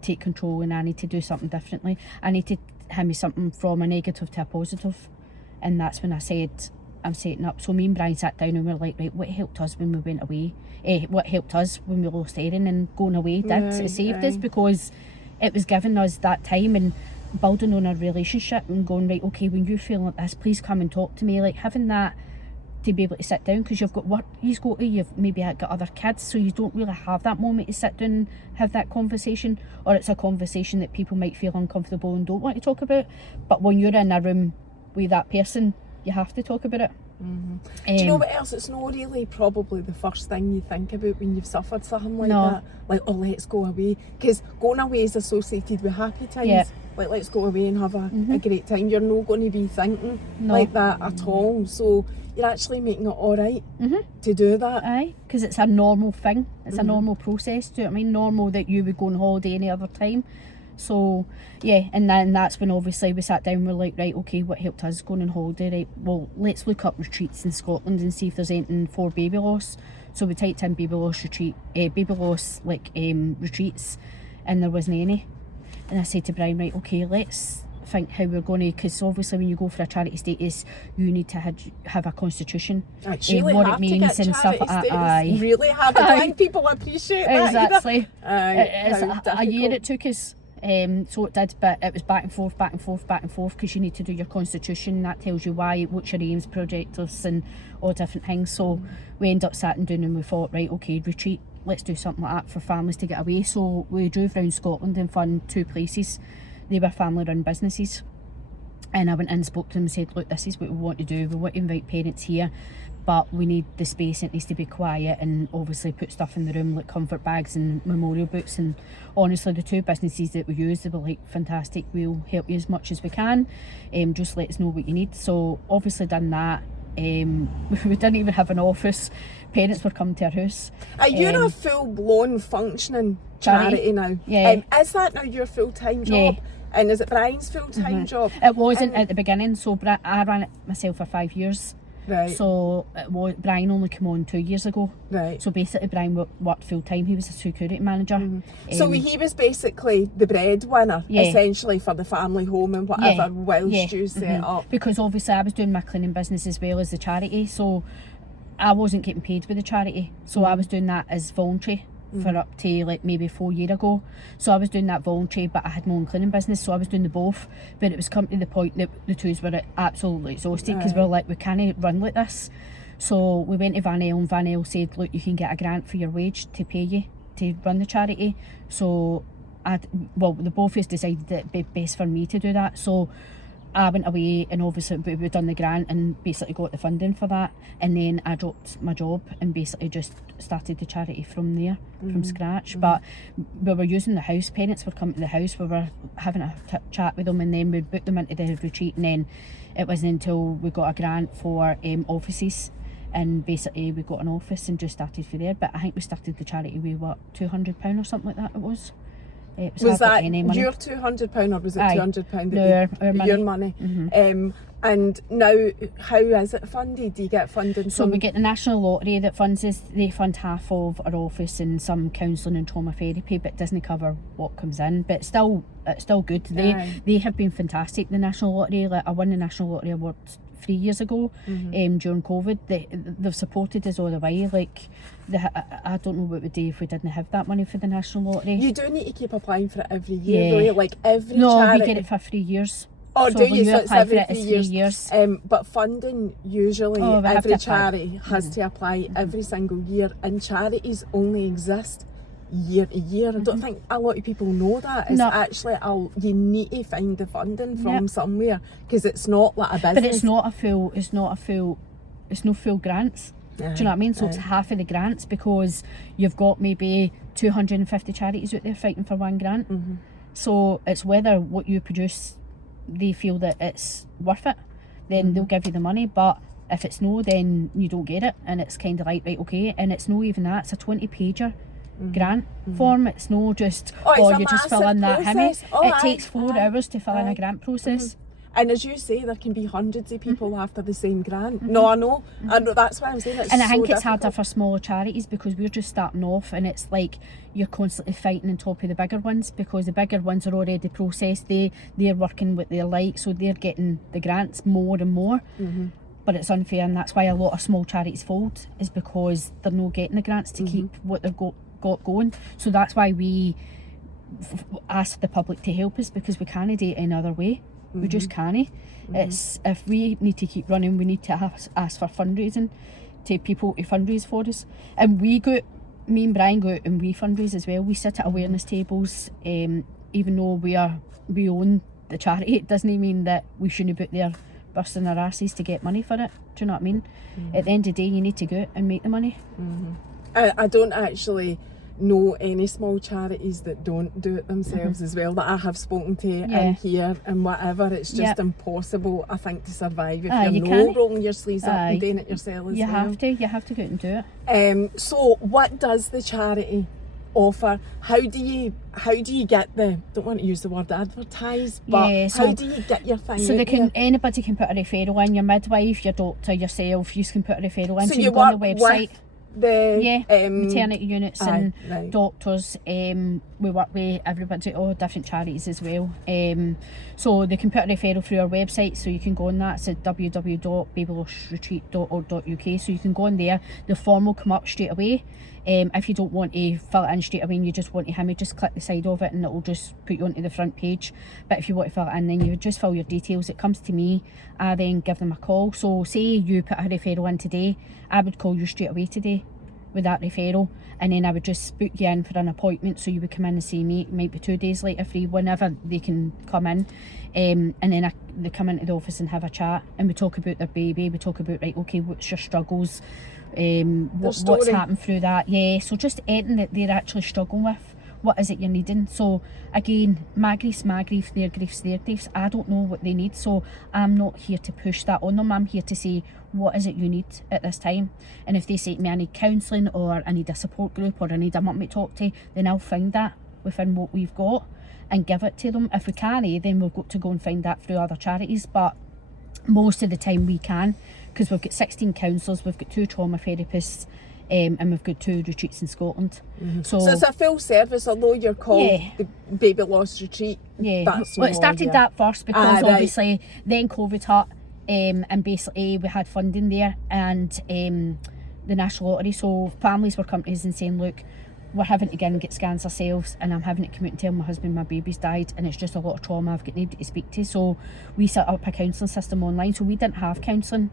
take control, and I need to do something differently. I need to hand me something from a negative to a positive. And that's when I said, I'm setting up. So me and Bryan sat down and we were like, right, what helped us when we went away? What helped us when we lost Erin? And going away it saved us, because it was giving us that time and building on our relationship and going, right, okay, when you feel like this, please come and talk to me. Like having that to be able to sit down, because you've got work you've got to, you've maybe got other kids, so you don't really have that moment to sit down and have that conversation, or it's a conversation that people might feel uncomfortable and don't want to talk about. But when you're in a room with that person, you have to talk about it. Do you know what else? It's not really probably the first thing you think about when you've suffered something like that. Like, oh, let's go away. Because going away is associated with happy times. Yeah. Like, let's go away and have a great time. You're not going to be thinking like that at all. So you're actually making it all right to do that. Aye, because it's a normal thing. It's a normal process. Do you know what I mean? Normal that you would go on holiday any other time. So yeah, and then that's when obviously we sat down and we're like, right, okay, what helped us going on holiday? Right, well, let's look up retreats in Scotland and see if there's anything for baby loss. So we typed in baby loss retreats, and there wasn't any. And I said to Bryan, right, okay, let's think how we're going to, because obviously when you go for a charity status, you need to have a constitution, what it means and stuff like that. Aye. Really have. I think people appreciate that. Exactly. It's a year it took us. So it did, but it was back and forth, because you need to do your constitution. That tells you what's your aims, projectives, and all different things. So we ended up sitting down and we thought, right, okay, retreat, let's do something like that for families to get away. So we drove around Scotland and found 2 places. They were family-run businesses, and I went in and spoke to them and said, look, this is what we want to do. We want to invite parents here, but we need the space. It needs to be quiet, and obviously put stuff in the room like comfort bags and memorial books. And honestly, the 2 businesses that we used, they were like, fantastic, we'll help you as much as we can, just let us know what you need. So obviously done that. We didn't even have an office. Parents were coming to our house. You're a full-blown functioning charity now. Yeah. Is that now your full-time job? Yeah. And is it Bryan's full-time job? It wasn't at the beginning, so I ran it myself for 5 years. Right. So Bryan only came on 2 years ago. Right. So basically Bryan worked full time. He was a security manager. So he was basically the breadwinner, essentially, for the family home and whatever, whilst you set up. Because obviously I was doing my cleaning business as well as the charity, so I wasn't getting paid with the charity. So I was doing that as voluntary for up to like maybe 4 years ago. So I was doing that voluntary, but I had my own cleaning business, so I was doing the both. But it was coming to the point that the twos were absolutely exhausted, because we were like, we can't run like this. So we went to Van El, and Van El said, look, you can get a grant for your wage to pay you to run the charity. So the both of us decided that it'd be best for me to do that. So I went away, and obviously we've done the grant and basically got the funding for that, and then I dropped my job and basically just started the charity from there, from scratch. But we were using the house. Parents were coming to the house, we were having a chat with them, and then we'd book them into the retreat, and then it wasn't until we got a grant for offices, and basically we got an office and just started from there. But I think we started the charity with £200 or something like that. It was that your £200 or was it £200? No, our money. Your money. And now, how is it funded? Do you get funding? So we get the National Lottery that funds us. They fund half of our office and some counselling and trauma therapy, but it doesn't cover what comes in. But it's still good. They have been fantastic. The National Lottery, like I won the National Lottery Award 3 years ago during COVID. They've supported us all the way. Like I don't know what we'd do if we didn't have that money for the National Lottery. You do need to keep applying for it every year, though. Like every charity. We get it for 3 years. Oh, so do you? So it's every 3 years. But funding, usually every charity has to apply every single year, and charities only exist year to year. I don't think a lot of people know that. It's actually you need to find the funding from somewhere, because it's not like a business. But it's no full grants. Do you know what I mean? So it's half of the grants, because you've got maybe 250 charities out there fighting for one grant. So it's whether what you produce, they feel that it's worth it, then they'll give you the money. But if it's no, then you don't get it, and it's kind of like, right, okay. And it's no even that, it's a 20-pager grant form. It's no just you just fill in that Hemi. It takes 4 hours to fill in a grant process. And as you say, there can be hundreds of people after the same grant. No, I know. That's why I'm saying it's and I think so it's harder for smaller charities, because we're just starting off, and it's like you're constantly fighting on top of the bigger ones, because the bigger ones are already processed. They're working what they're like, so they're getting the grants more and more. But it's unfair, and that's why a lot of small charities fold, is because they're not getting the grants to keep what they've got going. So that's why we ask the public to help us, because we can't do it any other way. We just can't. It's if we need to keep running, we need to ask for fundraising, to people to fundraise for us. And me and Bryan go out and we fundraise as well. We sit at awareness tables, even though we own the charity. It doesn't mean that we shouldn't be out there busting their asses to get money for it. Do you know what I mean? At the end of the day, you need to go out and make the money. I don't actually know any small charities that don't do it themselves as well, that I have spoken to in here and whatever. It's just impossible, I think, to survive if you're not rolling your sleeves up and doing it yourself as you well. You have to go out and do it. So what does the charity offer? How do you get the, don't want to use the word advertise, but how do you get your thing so out they can there? Anybody can put a referral in. Your midwife, your doctor, yourself, you can put a referral in. So you you go on the work website. with the maternity units and right. doctors. We work with everybody, all different charities as well. So they can put a referral through our website, so you can go on that. It's at www.babylossretreat.org.uk. So you can go on there. The form will come up straight away. If you don't want to fill it in straight away and you just want to have me, just click the side of it and it will just put you onto the front page. But if you want to fill it in, then you just fill your details. It comes to me. I then give them a call. So say you put a referral in today, I would call you straight away today with that referral, and then I would just book you in for an appointment, so you would come in and see me. It might be 2 days later, free, whenever they can come in, and then they come into the office and have a chat, and we talk about their baby. We talk about, right, okay, what's your struggles, what's happened through that, so just anything that they're actually struggling with. What is it you're needing? So again, my grief's my grief, their grief's their griefs. I don't know what they need, so I'm not here to push that on them. I'm here to say, what is it you need at this time? And if they say to me, I need counselling, or I need a support group, or I need a mum to talk to, then I'll find that within what we've got and give it to them. If we can't, then we've got to go and find that through other charities, but most of the time we can, because we've got 16 counsellors, we've got 2 trauma therapists, and we've got 2 retreats in Scotland. So it's a full service, although you're called the Baby Loss Retreat. That's well, it started that first because obviously then COVID hit, and basically we had funding there, and the National Lottery, so families were coming to us and saying, look, we're having to go and get scans ourselves, and I'm having to come out and tell my husband my baby's died, and it's just a lot of trauma, I've got nobody to speak to. So we set up a counselling system online. So we didn't have counselling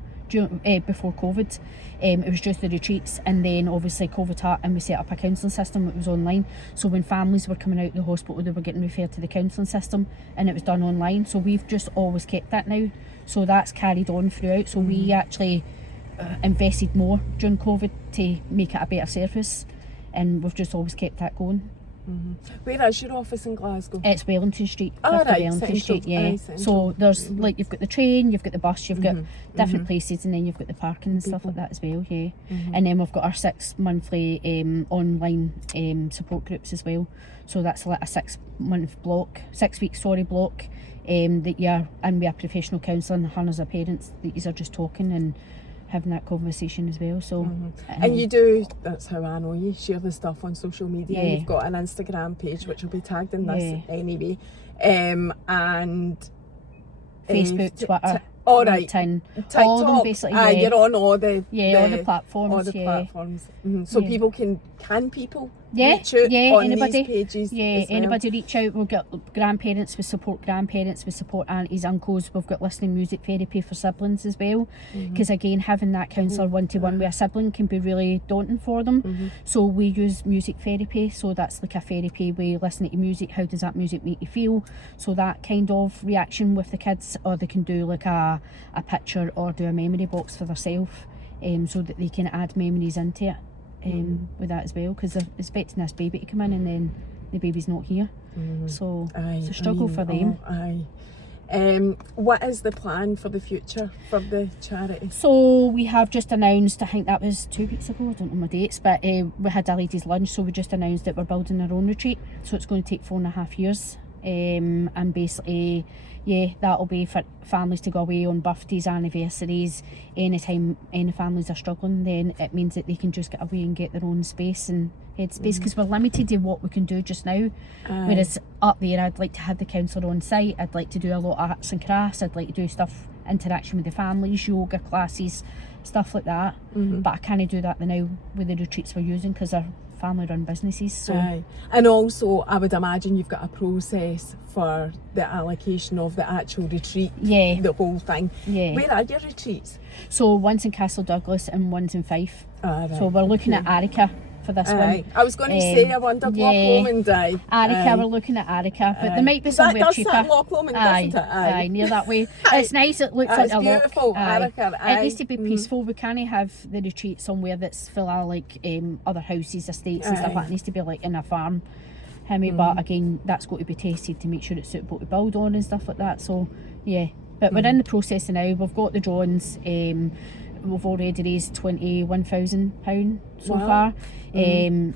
before COVID. It was just the retreats, and then obviously COVID hit and we set up a counselling system that was online. So when families were coming out of the hospital, they were getting referred to the counselling system, and it was done online. So we've just always kept that now, so that's carried on throughout. So we actually invested more during COVID to make it a better service, and we've just always kept that going. Where is your office in Glasgow? It's Wellington Street, 50 Wellington Central. Street, so there's like, you've got the train, you've got the bus, you've got different places, and then you've got the parking and stuff like that as well, and then we've got our 6 monthly online support groups as well. So that's like a 6 week block, that you're in with a professional counsellor and hundreds of parents that you are just talking and having that conversation as well. So and you do, that's how I know you, share the stuff on social media. You've got an Instagram page which will be tagged in this anyway, and Facebook, Twitter, LinkedIn, TikTok, all of them basically. You're on all the all the platforms. All the platforms. So people can people reach out on anybody, these pages? Anybody reach out. We've got grandparents, we support aunties, uncles. We've got listening music therapy for siblings as well, because again, having that counsellor one-to-one with a sibling can be really daunting for them. So we use music therapy, so that's like a therapy we listen to music. How does that music make you feel? So that kind of reaction with the kids, or they can do like a picture or do a memory box for themselves, so that they can add memories into it. With that as well, because they're expecting this baby to come in and then the baby's not here, so it's a struggle for them. What is the plan for the future for the charity? So we have just announced, I think that was 2 weeks ago, I don't know my dates, but we had a ladies' lunch, so we just announced that we're building our own retreat, so it's going to take 4.5 years, and basically that'll be for families to go away on birthdays, anniversaries, anytime any families are struggling, then it means that they can just get away and get their own space and headspace, because we're limited in what we can do just now. Whereas up there, I'd like to have the counsellor on site, I'd like to do a lot of arts and crafts, I'd like to do stuff, interaction with the families, yoga classes, stuff like that, but I can't do that now with the retreats we're using, because they're family run businesses. So and also I would imagine you've got a process for the allocation of the actual retreat, the whole thing. Where are your retreats? So one's in Castle Douglas and one's in Fife. So we're looking at Arica for this Aye. one. I was going to say, I wondered Loch Lomond, aye. Arica, we're looking at Arica, but there might be somewhere that cheaper. That Loch Lomond, doesn't it? Aye. Near that way. It's nice, it looks like It's a beautiful, loch. Aye. Arica, aye. It needs to be peaceful. We can't have the retreat somewhere that's full of like other houses, estates and stuff. That needs to be like in a farm. But again, that's got to be tested to make sure it's suitable to build on and stuff like that. So yeah, but we're in the process now. We've got the drawings. We've already raised £21,000 so far.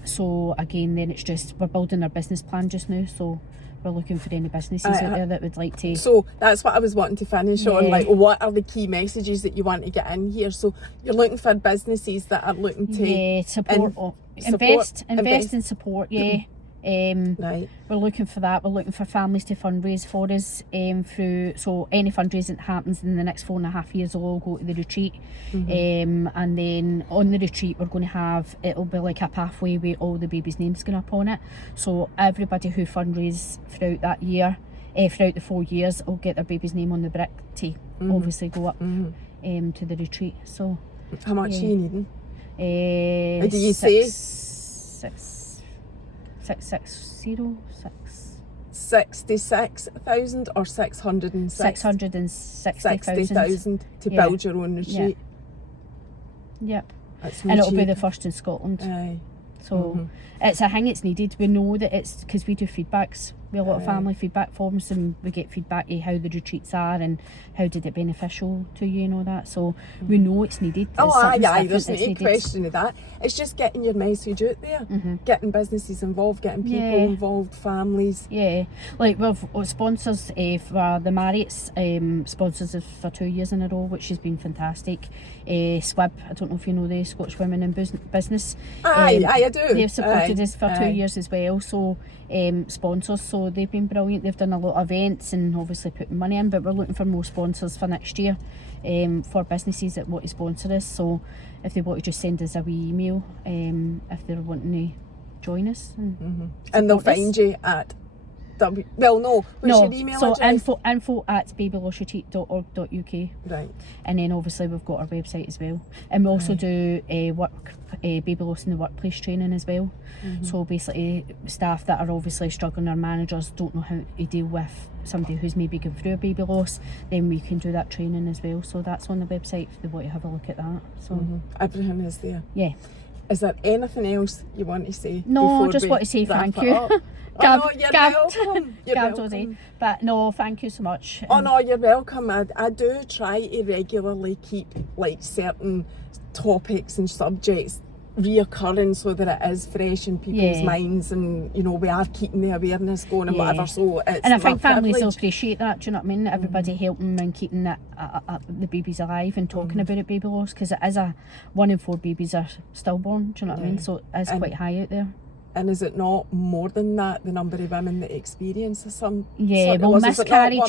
So again, then it's just we're building our business plan just now. So we're looking for any businesses out there that would like to. So that's what I was wanting to finish on. Like, what are the key messages that you want to get in here? So you're looking for businesses that are looking to support, invest and support. Right. We're looking for that. We're looking for families to fundraise for us through. So any fundraising that happens in the next 4.5 years will all go to the retreat. And then on the retreat we're going to have, it'll be like a pathway with all the babies' names going up on it. So everybody who fundraise throughout that year, throughout the 4 years, will get their baby's name on the brick to obviously go up to the retreat. So how much are you needing? Do you say? 66,000 or 660,000 to build your own retreat. Yep. And it'll be the first in Scotland. Aye. So it's a thing, it's needed. We know that it's because we do feedbacks. We have a lot of family feedback forms, and we get feedback of how the retreats are and how did it beneficial to you and all that. So we know it's needed. There's no question of that. It's just getting your message out there, getting businesses involved, getting people involved, families. Yeah, like we've sponsors for the Marriotts, sponsors us for 2 years in a row, which has been fantastic. SWIB, I don't know if you know the Scottish Women in Business. I do. They've supported us for 2 years as well. So sponsors, so they've been brilliant. They've done a lot of events and obviously putting money in, but we're looking for more sponsors for next year for businesses that want to sponsor us. So if they want to just send us a wee email if they're wanting to join us and they'll find you at what's your email address? info@babylossretreat.org.uk. Right. And then obviously we've got our website as well, and we also do baby loss in the workplace training as well. So basically staff that are obviously struggling, our managers don't know how to deal with somebody who's maybe going through a baby loss, then we can do that training as well. So that's on the website if they want to have a look at that. So everything is there. Yeah. Is there anything else you want to say? No, just want to say thank you. You're welcome. You're welcome. But no, thank you so much. Oh no, you're welcome. I do try to regularly keep like certain topics and subjects reoccurring so that it is fresh in people's minds, and you know we are keeping the awareness going and whatever. So it's and I think families will appreciate that. Do you know what I mean? Everybody helping and keeping the babies alive and talking about it, baby loss, because it is 1 in 4 babies are stillborn. Do you know what I mean? So it's quite high out there. And is it not more than that, the number of women that experience some? Miscarriage.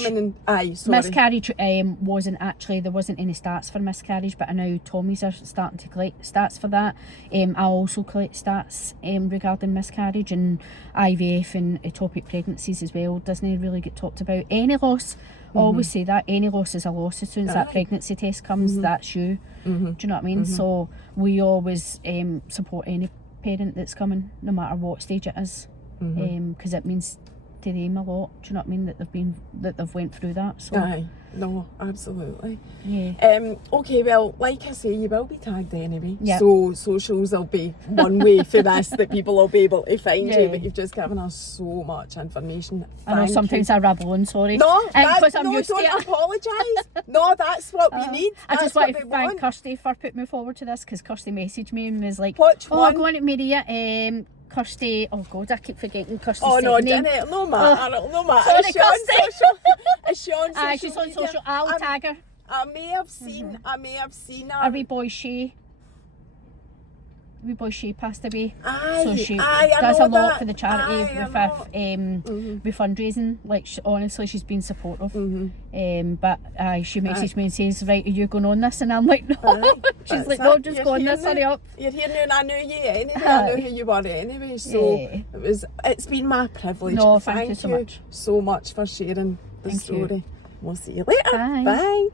Miscarriage wasn't actually, there wasn't any stats for miscarriage, but I know Tommies are starting to collect stats for that. I also collect stats regarding miscarriage and IVF and ectopic pregnancies as well. Doesn't really get talked about. Any loss, I always say that, any loss is a loss. As soon as that pregnancy test comes, that's you. Do you know what I mean? So we always support any parent that's coming, no matter what stage it is, because it means to them a lot. Do you know what I mean? That they've went through that. So no, absolutely. Yeah. Okay, well, like I say, you will be tagged anyway. Yep. So socials will be one way for this that people will be able to find you. But you've just given us so much information. I know sometimes I rabble on. Sorry. No, don't apologise. No, that's what we need. I just want to thank Kirsty for putting me forward to this, because Kirsty messaged me and was like, "Which one? Go on to Maria." Kirsty, oh God, I keep forgetting Kirsty's no, name. No matter. Sorry, Kirsty. She's on social. She's on social. I'll tag her. I may have seen her. A wee boy Shay passed away. So she does a lot for the charity with fundraising. Like honestly, she's been supportive. But she messaged me and says, "Right, are you going on this?" And I'm like, "No." She's like, "No, just go on this. Hurry up." You're here now, and I knew you anyway. I knew who you were anyway. So it's been my privilege. No, thank you so much. So much for sharing the story. We'll see you later. Bye. Bye.